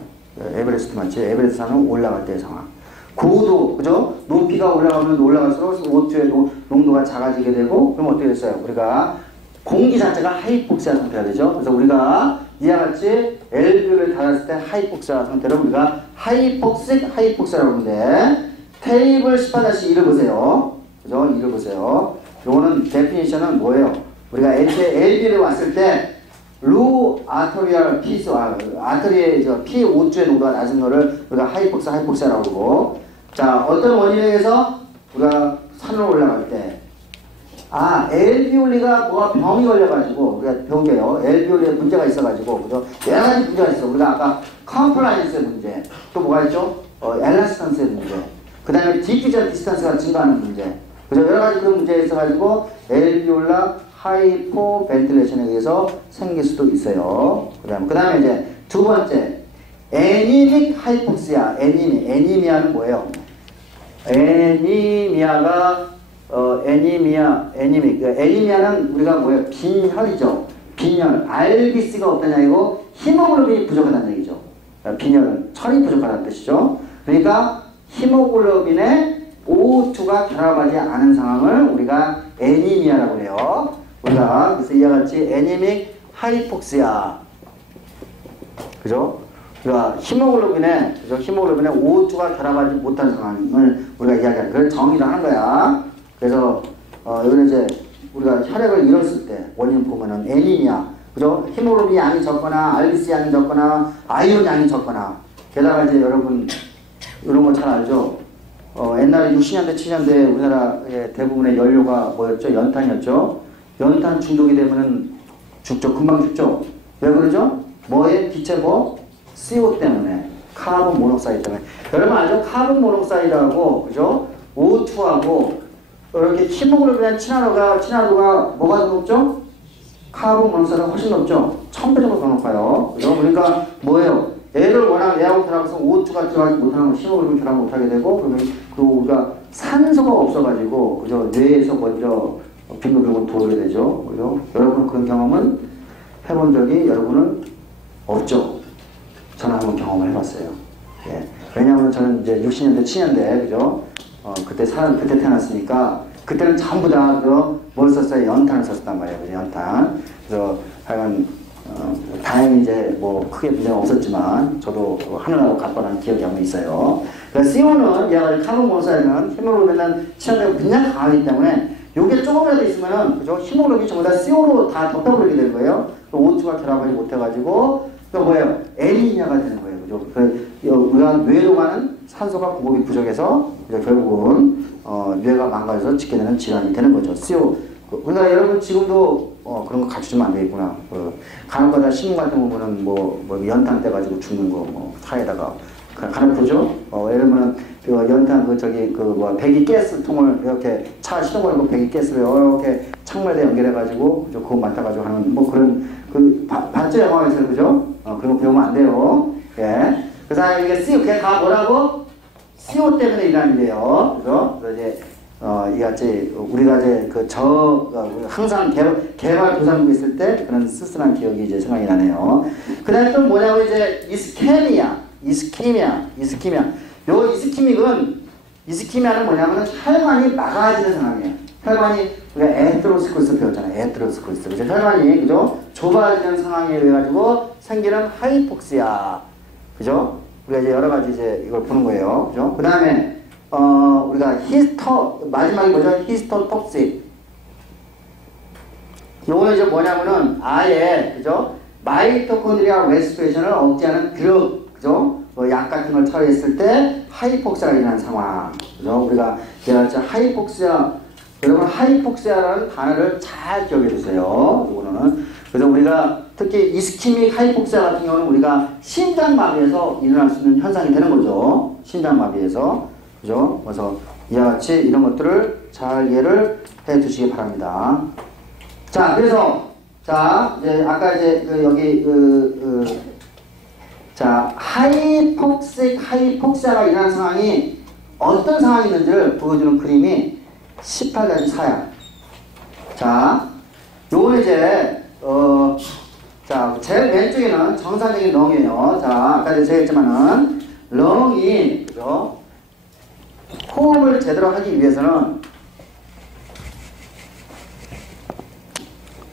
올라갈 때의 상황. 고도, 그죠? 높이가 올라갈수록 O2의 농도가 작아지게 되고, 그럼 어떻게 됐어요? 우리가 공기 자체가 하이폭시아 상태가 되죠. 그래서 우리가 이와 같이 LV를 닿았을 때 하이폭시아 상태를 우리가 하이폭시아라고 하는데, 테이블 18-2를 보세요. 그죠? 2를 보세요. 요거는 데피니션은 뭐예요? 우리가 LV를 왔을 때 로 아토리얼 피스, 아토리의 PO2의 농도가 낮은 거를 우리가 하이폭시아라고 그러고, 자, 어떤 원인에 의해서 우리가 산을 올라갈 때, LV올리가 뭐가 병이 걸려가지고, 우리가 배운게요. LV올리에 문제가 있어가지고, 그죠? 여러 가지 문제가 있어. 우리가 아까 컴플라이언스의 문제, 또 뭐가 있죠? 엘라스턴스의 문제, 그 다음에 디퓨전 디스턴스가 증가하는 문제, 그죠? 여러 가지 그런 문제가 있어가지고, LV올라 하이포벤틸레이션에 의해서 생길 수도 있어요. 그 다음에 이제 두 번째, 애니믹 하이폭시아. 애니미아는 뭐예요? 애니미아는 우리가 뭐예요? 빈혈이죠. 빈혈. RBC가 없다는 얘기고 히모글로빈이 부족하다는 얘기죠. 빈혈은 철이 부족하다는 뜻이죠. 그러니까 히모글로빈에 O2가 결합하지 않은 상황을 우리가 애니미아라고 해요. 우리가 그래서 이와 같이 애니믹 하이폭시아, 그죠? 우리가 히모글로빈에 O2가 결합하지 못한 상황을 우리가 이야기하는 그걸 정의를 하는 거야. 그래서 이거는 이제 우리가 혈액을 잃었을 때 원인 보면은 애니미아, 그죠? 히모글로빈 양이 적거나 RBC 양이 적거나 아이온 양이 적거나, 게다가 이제 여러분 이런 거 잘 알죠? 옛날에 60년대 70년대 우리나라의 대부분의 연료가 뭐였죠? 연탄이었죠. 연탄 중독이 되면은 죽죠. 금방 죽죠. 왜 그러죠? 뭐에? 빛의 뭐? CO 때문에. 카본 모노옥사이드 때문에. 여러분 알죠? 카본 모노옥사이드하고, 그죠? O2하고, 이렇게 히모글로빈의 친화도가 뭐가 더 높죠? 카본 모노옥사이드가 훨씬 높죠? 1000배 정도 더 높아요. 그죠? 그러니까 뭐예요? 얘를 워낙 얘하고 결합해서 O2가 들어가지 못하는 히모글로빈 결합 못하게 되고, 그리고 우리가 산소가 없어가지고, 그죠? 뇌에서 먼저 빈도격으로 돌게 되죠. 그죠? 여러분 그런 경험은 해본 적이 여러분은 없죠? 저는 한번 경험을 해봤어요. 예. 왜냐하면 저는 이제 60년대, 70년대, 그죠? 그때 태어났으니까, 그때는 전부 다, 뭘 썼어요? 연탄을 썼단 말이에요. 그죠? 연탄. 그래서 하여간, 다행히 이제 뭐 크게 문제가 없었지만, 저도 하늘나라로 갈 뻔한 기억이 한번 있어요. 그러니까 CO는, 얘가 카본 모노옥사이드는 히모글로빈은 친화도가 굉장히 강하기 때문에, 요게 조금이라도 있으면은, 그죠? 히모글로빈이 전부 다 CO로 다 덮여버리게 되는 거예요. O2가 결합하지 못해가지고, 또 뭐예요? 애니미아가 되는 거예요. 그죠? 우리가 뇌로 가는 산소가 공급이 부족해서, 결국은, 뇌가 망가져서 짓게 되는 질환이 되는 거죠. CO. 그러니까 여러분 지금도, 그런 거 가르쳐주면 안 되겠구나. 간혹가다 신문 같은 거 보면은 뭐 연탄 떼가지고 죽는 거, 차에다가. 간혹 보죠? 예를 들면, 연탄, 배기가스통을 이렇게 차 시동 걸고 배기가스를 이렇게 창문에다 연결해가지고, 그거 맡아가지고 하는, 그런, 봤죠? 영화에서, 그죠? 그런 거 배우면 안 돼요. 예. 그 다음에 이게 CO, 그게 다 뭐라고? CO 때문에 일어나는 일이에요. 그죠? 그래서 이제, 이같이, 우리가 이제 항상 개발 도상국에 있을 때 그런 쓸쓸한 기억이 이제 생각이 나네요. 그 다음에 또 뭐냐고 이제, 이스케미아. 요 이스키미아는 뭐냐면 혈관이 막아지는 상황이에요. 혈관이 우리가 에테로스클로스 배웠잖아요. 에테로스클로스. 그죠? 혈관이 그죠? 좁아지는 상황에 의해 가지고 생기는 하이폭시아. 그죠? 우리가 이제 여러 가지 이제 이걸 보는 거예요. 그죠? 그 다음에 우리가 마지막에 뭐죠? 히스토톡식. 요거는 이제 뭐냐면은 아예 그죠? 마이토콘드리아 레스피레이션을 억제하는 드럭. 그죠? 약 같은 걸 처리했을 때 하이폭시아가 일어나는 상황. 그죠? 우리가 하이폭시아, 여러분 하이폭시아라는 단어를 잘 기억해 두세요. 이거는. 그래서 우리가 특히 이스키믹 하이폭시아 같은 경우는 우리가 심장마비에서 일어날 수 있는 현상이 되는 거죠. 심장마비에서. 그죠? 그래서 이와 같이 이런 것들을 잘 이해를 해 두시기 바랍니다. 자, 그래서 이제 아까 이제 자, 하이폭시아가 일어나는 상황이 어떤 상황이 있는지를 보여주는 그림이 18-4야. 자, 요거는 이제, 자, 제일 왼쪽에는 정상적인 렁이에요. 자, 아까 제가 했지만은, 렁이, 그죠? 호흡을 제대로 하기 위해서는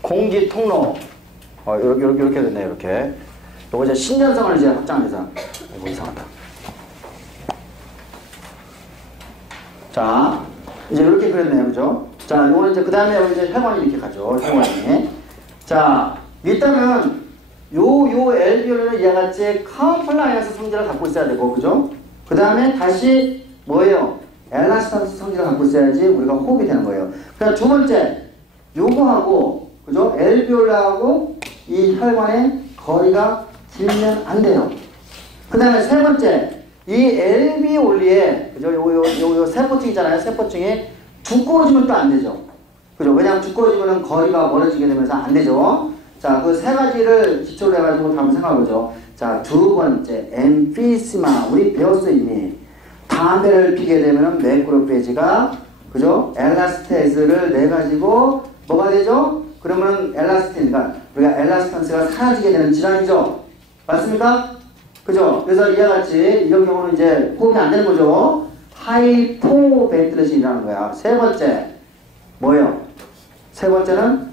공기 통로, 이렇게 됐네요, 이렇게. 요거 이제 신전성을 이제 확장해서, 이거 이상하다. 자, 이제 이렇게 그렸네요, 그죠? 자, 요거는 이제 그 다음에 여기 이제 혈관이 이렇게 가죠, 혈관이. 자, 일단은 요 LBO는 이와 같이 컴플라이언스 성질을 갖고 있어야 되고, 그죠? 그 다음에 다시 뭐예요? 엘라스탄스 성질을 갖고 있어야지 우리가 호흡이 되는 거예요. 그다음 두 번째, 요거하고, 그죠? 엘비올라하고 이 혈관의 거리가 길면 안 돼요. 그 다음에 세 번째, 이 엘비올리에, 그죠? 요 세포층 있잖아요. 세포층이 두꺼워지면 또 안 되죠. 그죠? 왜냐하면 두꺼워지면 거리가 멀어지게 되면서 안 되죠. 자, 그 세 가지를 기초로 해가지고 한번 생각해보죠. 자, 두 번째, 엠피시마. 우리 배웠어, 이미. 담배를 피게 되면 매크로페이지가, 그죠? 엘라스테이스를 내가지고 뭐가 되죠? 그러면 엘라스틴, 우리가 엘라스탄스가 사라지게 되는 질환이죠. 맞습니까? 그죠? 그래서 이와 같이 이런 경우는 이제 호흡이 안 되는 거죠. 하이포벤틸레이션이라는 거야. 세 번째, 뭐예요? 세 번째는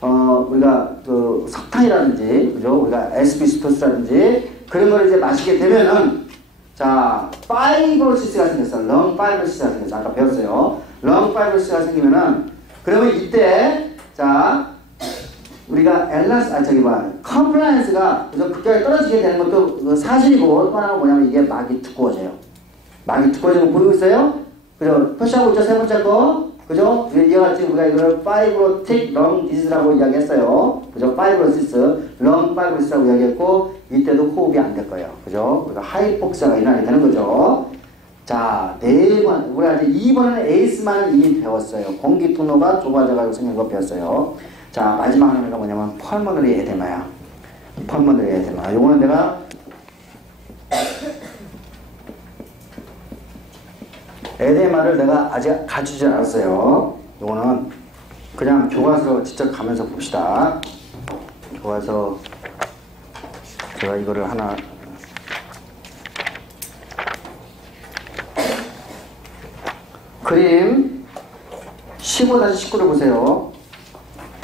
우리가 그 석탄이라든지, 그죠? 우리가 에스비스토스라든지 그런 걸 이제 마시게 되면은, 자, 파이브로시스가 생겼어. 렁 파이브로시스가 생겼어. 아까 배웠어요. 렁 파이브로시스가 생기면은, 그러면 이때, 자, 우리가 컴플라이언스가 극격에 떨어지게 되는 것도 사실이고, 또 하나가 뭐냐면 이게 막이 두꺼워져요. 막이 두꺼워지는 거 보이고 있어요? 그죠? 표시하고 있죠? 세 번째 거. 그죠? 이와 같이 우리가 이걸 파이브로틱 렁 디지즈라고 이야기했어요. 그죠? 파이브로시스, 렁 파이브로시스라고 이야기했고, 이때도 호흡이 안 될 거예요. 그죠? 우리가 하이폭시아가 일어나게 되는 거죠. 자, 네 번. 우리가 이제 2번은 에이스만은 이미 배웠어요. 공기 통로가 좁아져가지고 생긴 거 배웠어요. 자, 마지막 하나가 뭐냐면 펄머너리 에데마야. 펄머너리 에데마. 요거는 내가 에데마를 내가 아직 가르치지 않았어요. 요거는 그냥 교과서로 직접 가면서 봅시다. 교과서 제가 이거를 하나 그림 15-19를 보세요.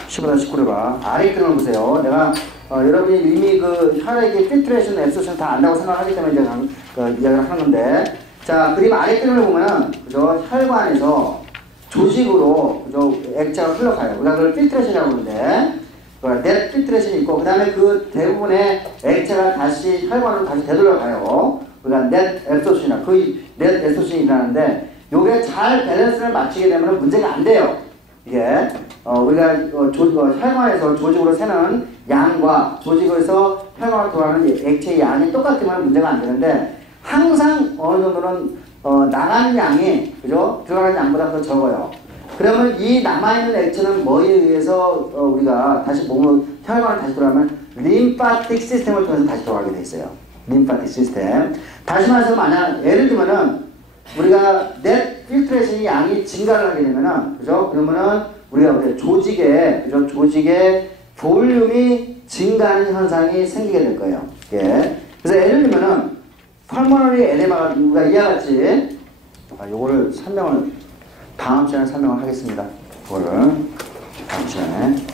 15-19를 봐. 아래 그림을 보세요. 내가 여러분이 이미 그 혈액의 필트레이션, 앱소션 다 안다고 생각하기 때문에 제가 이야기를 하는데, 자, 그림 아래 그림을 보면은, 그죠? 혈관에서 조직으로, 그죠? 액체가 흘러가요. 우리가 그걸 필트레이션이라고 하는데, 넷 필트레이션이 있고, 그 다음에 그 대부분의 액체가 다시 혈관으로 다시 되돌아가요. 우리가 넷 앱소션이나, 그 넷 앱소션이 일어나는데, 요게 잘 밸런스를 맞추게 되면 문제가 안 돼요. 이게, 우리가 혈관에서 조직으로 새는 양과 조직에서 혈관으로 돌아가는 액체의 양이 똑같으면 문제가 안 되는데, 항상 어느 정도는 나가는 양이, 그죠? 들어가는 양보다 더 적어요. 그러면 이 남아있는 액체는 뭐에 의해서 우리가 다시 몸으로 혈관을 다시 돌아가면 림파틱 시스템을 통해서 다시 돌아가게 돼 있어요. 림파틱 시스템. 다시 말해서 만약 예를 들면은 우리가 넷 필트레이션이 양이 증가를 하게 되면은 그죠? 그러면은 우리가 조직에 그죠? 조직의 볼륨이 증가하는 현상이 생기게 될 거예요. 예. 그래서 예를 들면은 펄모너리 에데마가 누가 이와 같이 요거를 설명을 다음 시간에 설명을 하겠습니다. 그거를 다음 시간에.